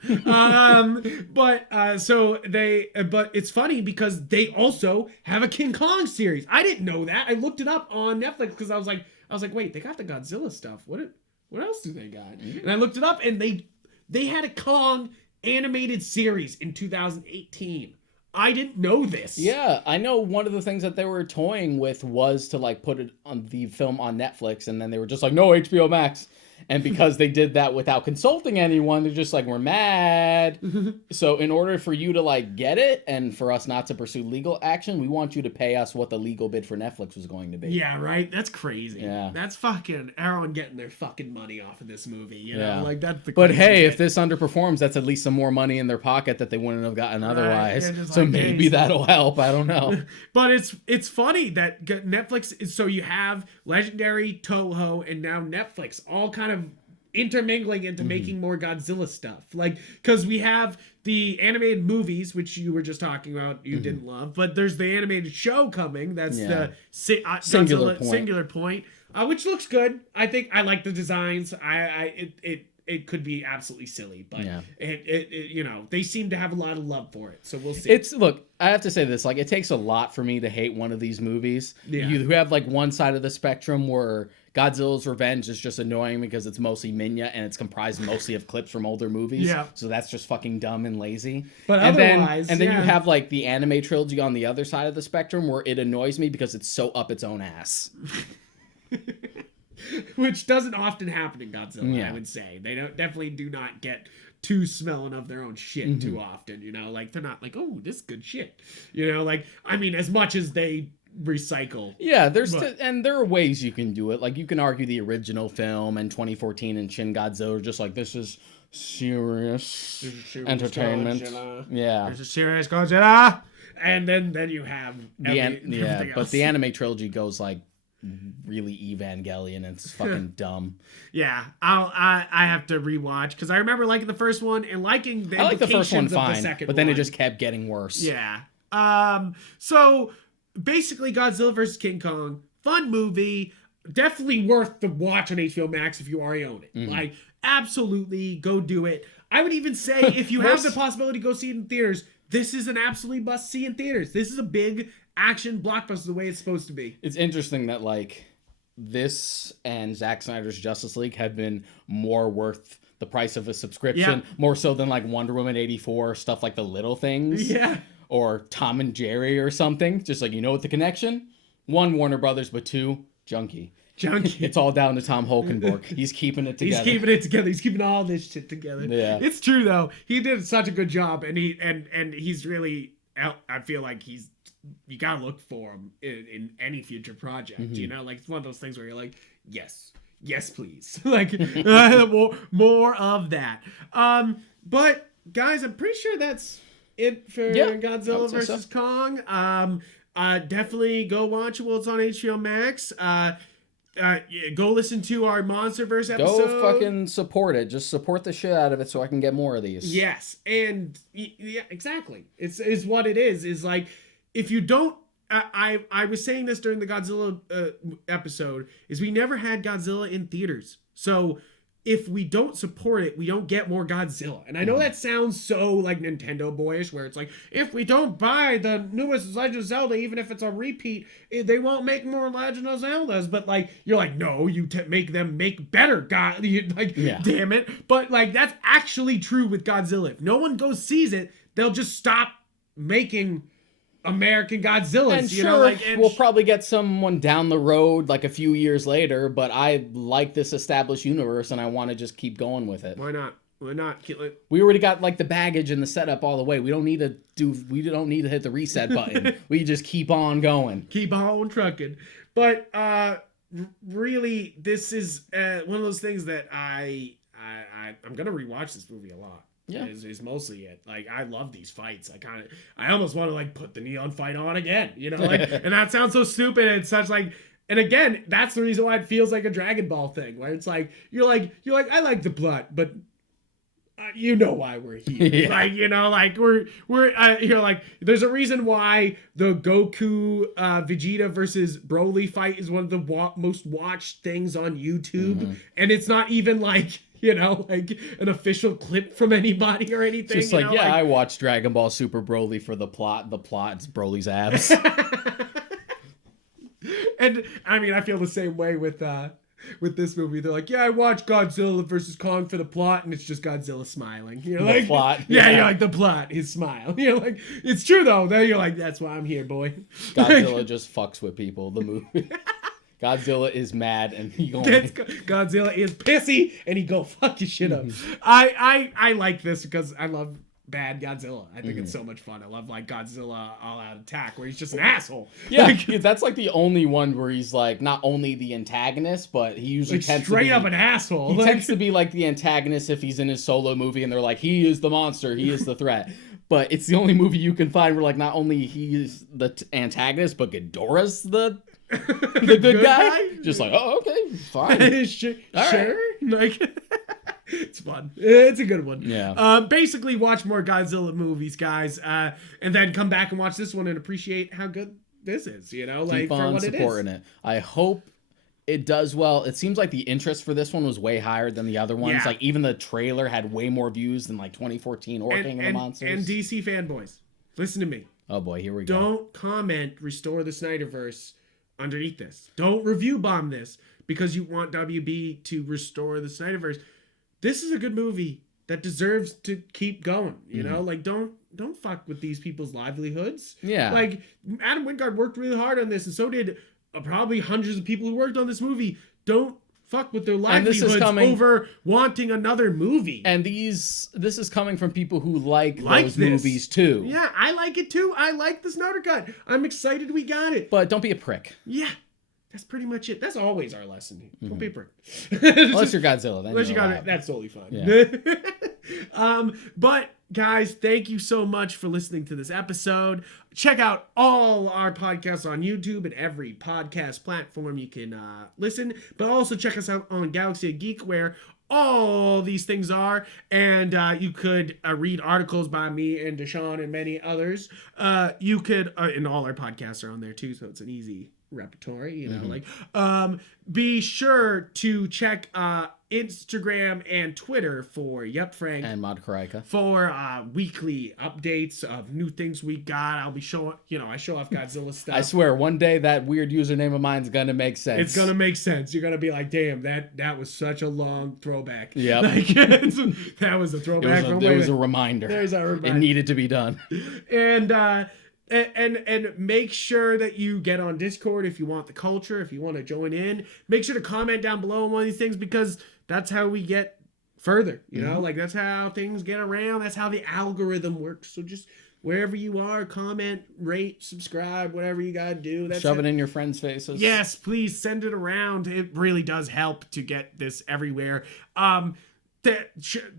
But it's funny because they also have a King Kong series. I didn't know that. I looked it up on Netflix because I was like, wait, they got the Godzilla stuff. What else do they got? And I looked it up, and they had a Kong animated series in 2018. I didn't know this. Yeah, I know one of the things that they were toying with was to like put it on the film on Netflix, and then they were just like, no, HBO Max. And because they did that without consulting anyone, they're just like, we're mad. So in order for you to like get it and for us not to pursue legal action, we want you to pay us what the legal bid for Netflix was going to be. Yeah, right? That's crazy. Yeah. That's fucking everyone getting their fucking money off of this movie. You know, Yeah. like that's the But crazy hey, bit. if this underperforms, that's at least some more money in their pocket that they wouldn't have gotten otherwise. Yeah, just So like, maybe hey, that'll help. I don't know. But it's funny that Netflix is, so you have Legendary, Toho, and now Netflix all kind of intermingling into making more Godzilla stuff. Like, because we have the animated movies, which you were just talking about, you didn't love, but there's the animated show coming. That's the Singular Point, which looks good. I think I like the designs. It could be absolutely silly, but it you know, they seem to have a lot of love for it, so we'll see. Look, I have to say this, like, it takes a lot for me to hate one of these movies. Yeah. You have like one side of the spectrum where Godzilla's Revenge is just annoying because it's mostly Minya and it's comprised mostly of clips from older movies. Yeah. So that's just fucking dumb and lazy. But and otherwise, then you have like the anime trilogy on the other side of the spectrum where it annoys me because it's so up its own ass. Which doesn't often happen in Godzilla, Yeah. I would say. They definitely do not get too smelling of their own shit too often, you know? Like, they're not like, oh, this is good shit. You know, like, I mean, as much as they recycle. Yeah, and there are ways you can do it. Like, you can argue the original film and 2014 and Shin Godzilla are just like, this is serious entertainment. Godzilla. Yeah. There's a serious Godzilla. And then you have everything else. But the anime trilogy goes like really Evangelion and it's fucking dumb. Yeah, I have to rewatch because I remember liking the first one and liking the I like the first one implications of the fine, second but then one. it just kept getting worse. Yeah. So basically, Godzilla vs. King Kong, fun movie, definitely worth the watch on HBO Max if you already own it. Like, absolutely, go do it. I would even say if you have the possibility to go see it in theaters, this is an absolutely must see in theaters. This is a big action blockbuster the way it's supposed to be. It's interesting that like this and Zack Snyder's Justice League have been more worth the price of a subscription, more so than like Wonder Woman 84, stuff like The Little Things. Yeah. Or Tom and Jerry or something. Just like, you know what the connection? One, Warner Brothers, but two, Junkie. It's all down to Tom Holkenborg. He's keeping it together. He's keeping all this shit together. Yeah. It's true though. He did such a good job, and he's really. I feel like you gotta look for him in any future project. You know, like it's one of those things where you're like, yes, please, like more of that. But guys, I'm pretty sure that's it for Godzilla vs. Kong. Definitely go watch it while it's on HBO Max. Go listen to our MonsterVerse episode. Go fucking support it. Just support the shit out of it so I can get more of these. Yes, and yeah, exactly. It's what it is. Is like if you don't. I was saying this during the Godzilla episode. Is we never had Godzilla in theaters, so if we don't support it, we don't get more Godzilla. And I know that sounds so like Nintendo boyish, where it's like, if we don't buy the newest Legend of Zelda, even if it's a repeat, they won't make more Legend of Zeldas. But like, you're like, no, you make them make better. Damn it. But like, that's actually true with Godzilla. If no one goes sees it, they'll just stop making American Godzillas. And sure, we'll probably get someone down the road like a few years later, but I like this established universe and I want to just keep going with it. Why not? We already got like the baggage and the setup all the way. We don't need to hit the reset button. We just keep on going. Keep on trucking. But really, this is one of those things that I'm gonna rewatch this movie a lot. Yeah, is mostly it. Like, I love these fights. I almost want to like put the neon fight on again, you know, like, and that sounds so stupid and such like, and again, that's the reason why it feels like a Dragon Ball thing, where it's like, you're like, I like the plot, but you know why we're here. Yeah. Like, you know, like we're you know, like there's a reason why the Goku Vegeta versus Broly fight is one of the most watched things on YouTube, and it's not even like, you know, like an official clip from anybody or anything. Just like, yeah, I watched Dragon Ball Super Broly for the plot. The plot is Broly's abs. And I mean, I feel the same way with this movie. They're like, yeah, I watched Godzilla versus Kong for the plot, and it's just Godzilla smiling. You're The like, plot, yeah, yeah. you're like, the plot, his smile. You're like, it's true though. Then you're like, that's why I'm here, boy. Godzilla just fucks with people. The movie. Godzilla is mad and he going. Godzilla is pissy and he go fuck your shit up. I like this because I love bad Godzilla. I think it's so much fun. I love like Godzilla All Out Attack where he's just an asshole. Yeah, Like, that's like the only one where he's like not only the antagonist, but he usually like tends straight to be, up an asshole. He Like, tends to be like the antagonist if he's in his solo movie and they're like, he is the monster, he is the threat. But it's the only movie you can find where like not only he is the antagonist, but Ghidorah's the good guy. Just like, oh, okay, fine. sure. All Like, it's fun. It's a good one. Yeah. Basically, watch more Godzilla movies, guys, and then come back and watch this one and appreciate how good this is. You know, like Keep for on what it is. supporting it. I hope it does well. It seems like the interest for this one was way higher than the other ones. Yeah. Like even the trailer had way more views than like 2014 or King of the Monsters. And DC fanboys, listen to me. Oh boy, here we go. Don't comment Restore the Snyderverse underneath this. Don't review bomb this because you want WB to restore the Snyderverse. This is a good movie that deserves to keep going. You know, like don't fuck with these people's livelihoods. Yeah. Like Adam Wingard worked really hard on this, and so did probably hundreds of people who worked on this movie. Don't fuck with their livelihoods over wanting another movie. And this is coming from people who like those this. movies too. Yeah, I like it too. I like the Snyder Cut. I'm excited we got it. But don't be a prick. Yeah. That's pretty much it. That's always our lesson. Don't be a prick. Unless you're Godzilla. Then Unless you you're got allowed. it. That's totally fine. Yeah. But guys, thank you so much for listening to this episode. Check out all our podcasts on YouTube and every podcast platform you can listen. But also check us out on Galaxy of Geek, where all these things are, and you could read articles by me and Deshaun and many others. You could, and all our podcasts are on there too, so it's an easy repertory, you know. Like be sure to check Instagram and Twitter for Yupfrank And Mod Karaika. for weekly updates of new things we got. I'll be showing, you know, I show off Godzilla stuff. I swear, one day that weird username of mine's gonna make sense. It's gonna make sense. You're gonna be like, damn, that was such a long throwback. Yep. Like, that was a throwback. It was a reminder. There's a reminder. It needed to be done. And make sure that you get on Discord if you want the culture, if you want to join in. Make sure to comment down below on one of these things, because that's how we get further, you know, like that's how things get around. That's how the algorithm works. So just wherever you are, comment, rate, subscribe, whatever you got to do. Shove it in your friends' faces. Yes, please send it around. It really does help to get this everywhere.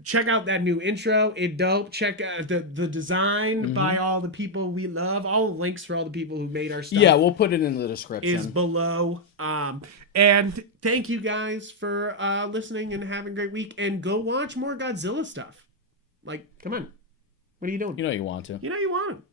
Check out that new intro. It dope. Check out the design by all the people we love. All the links for all the people who made our stuff. Yeah, we'll put it in the description. Is below. And thank you guys for listening and having a great week. And go watch more Godzilla stuff. Like, come on. What are you doing? You know you want to. You know you want to.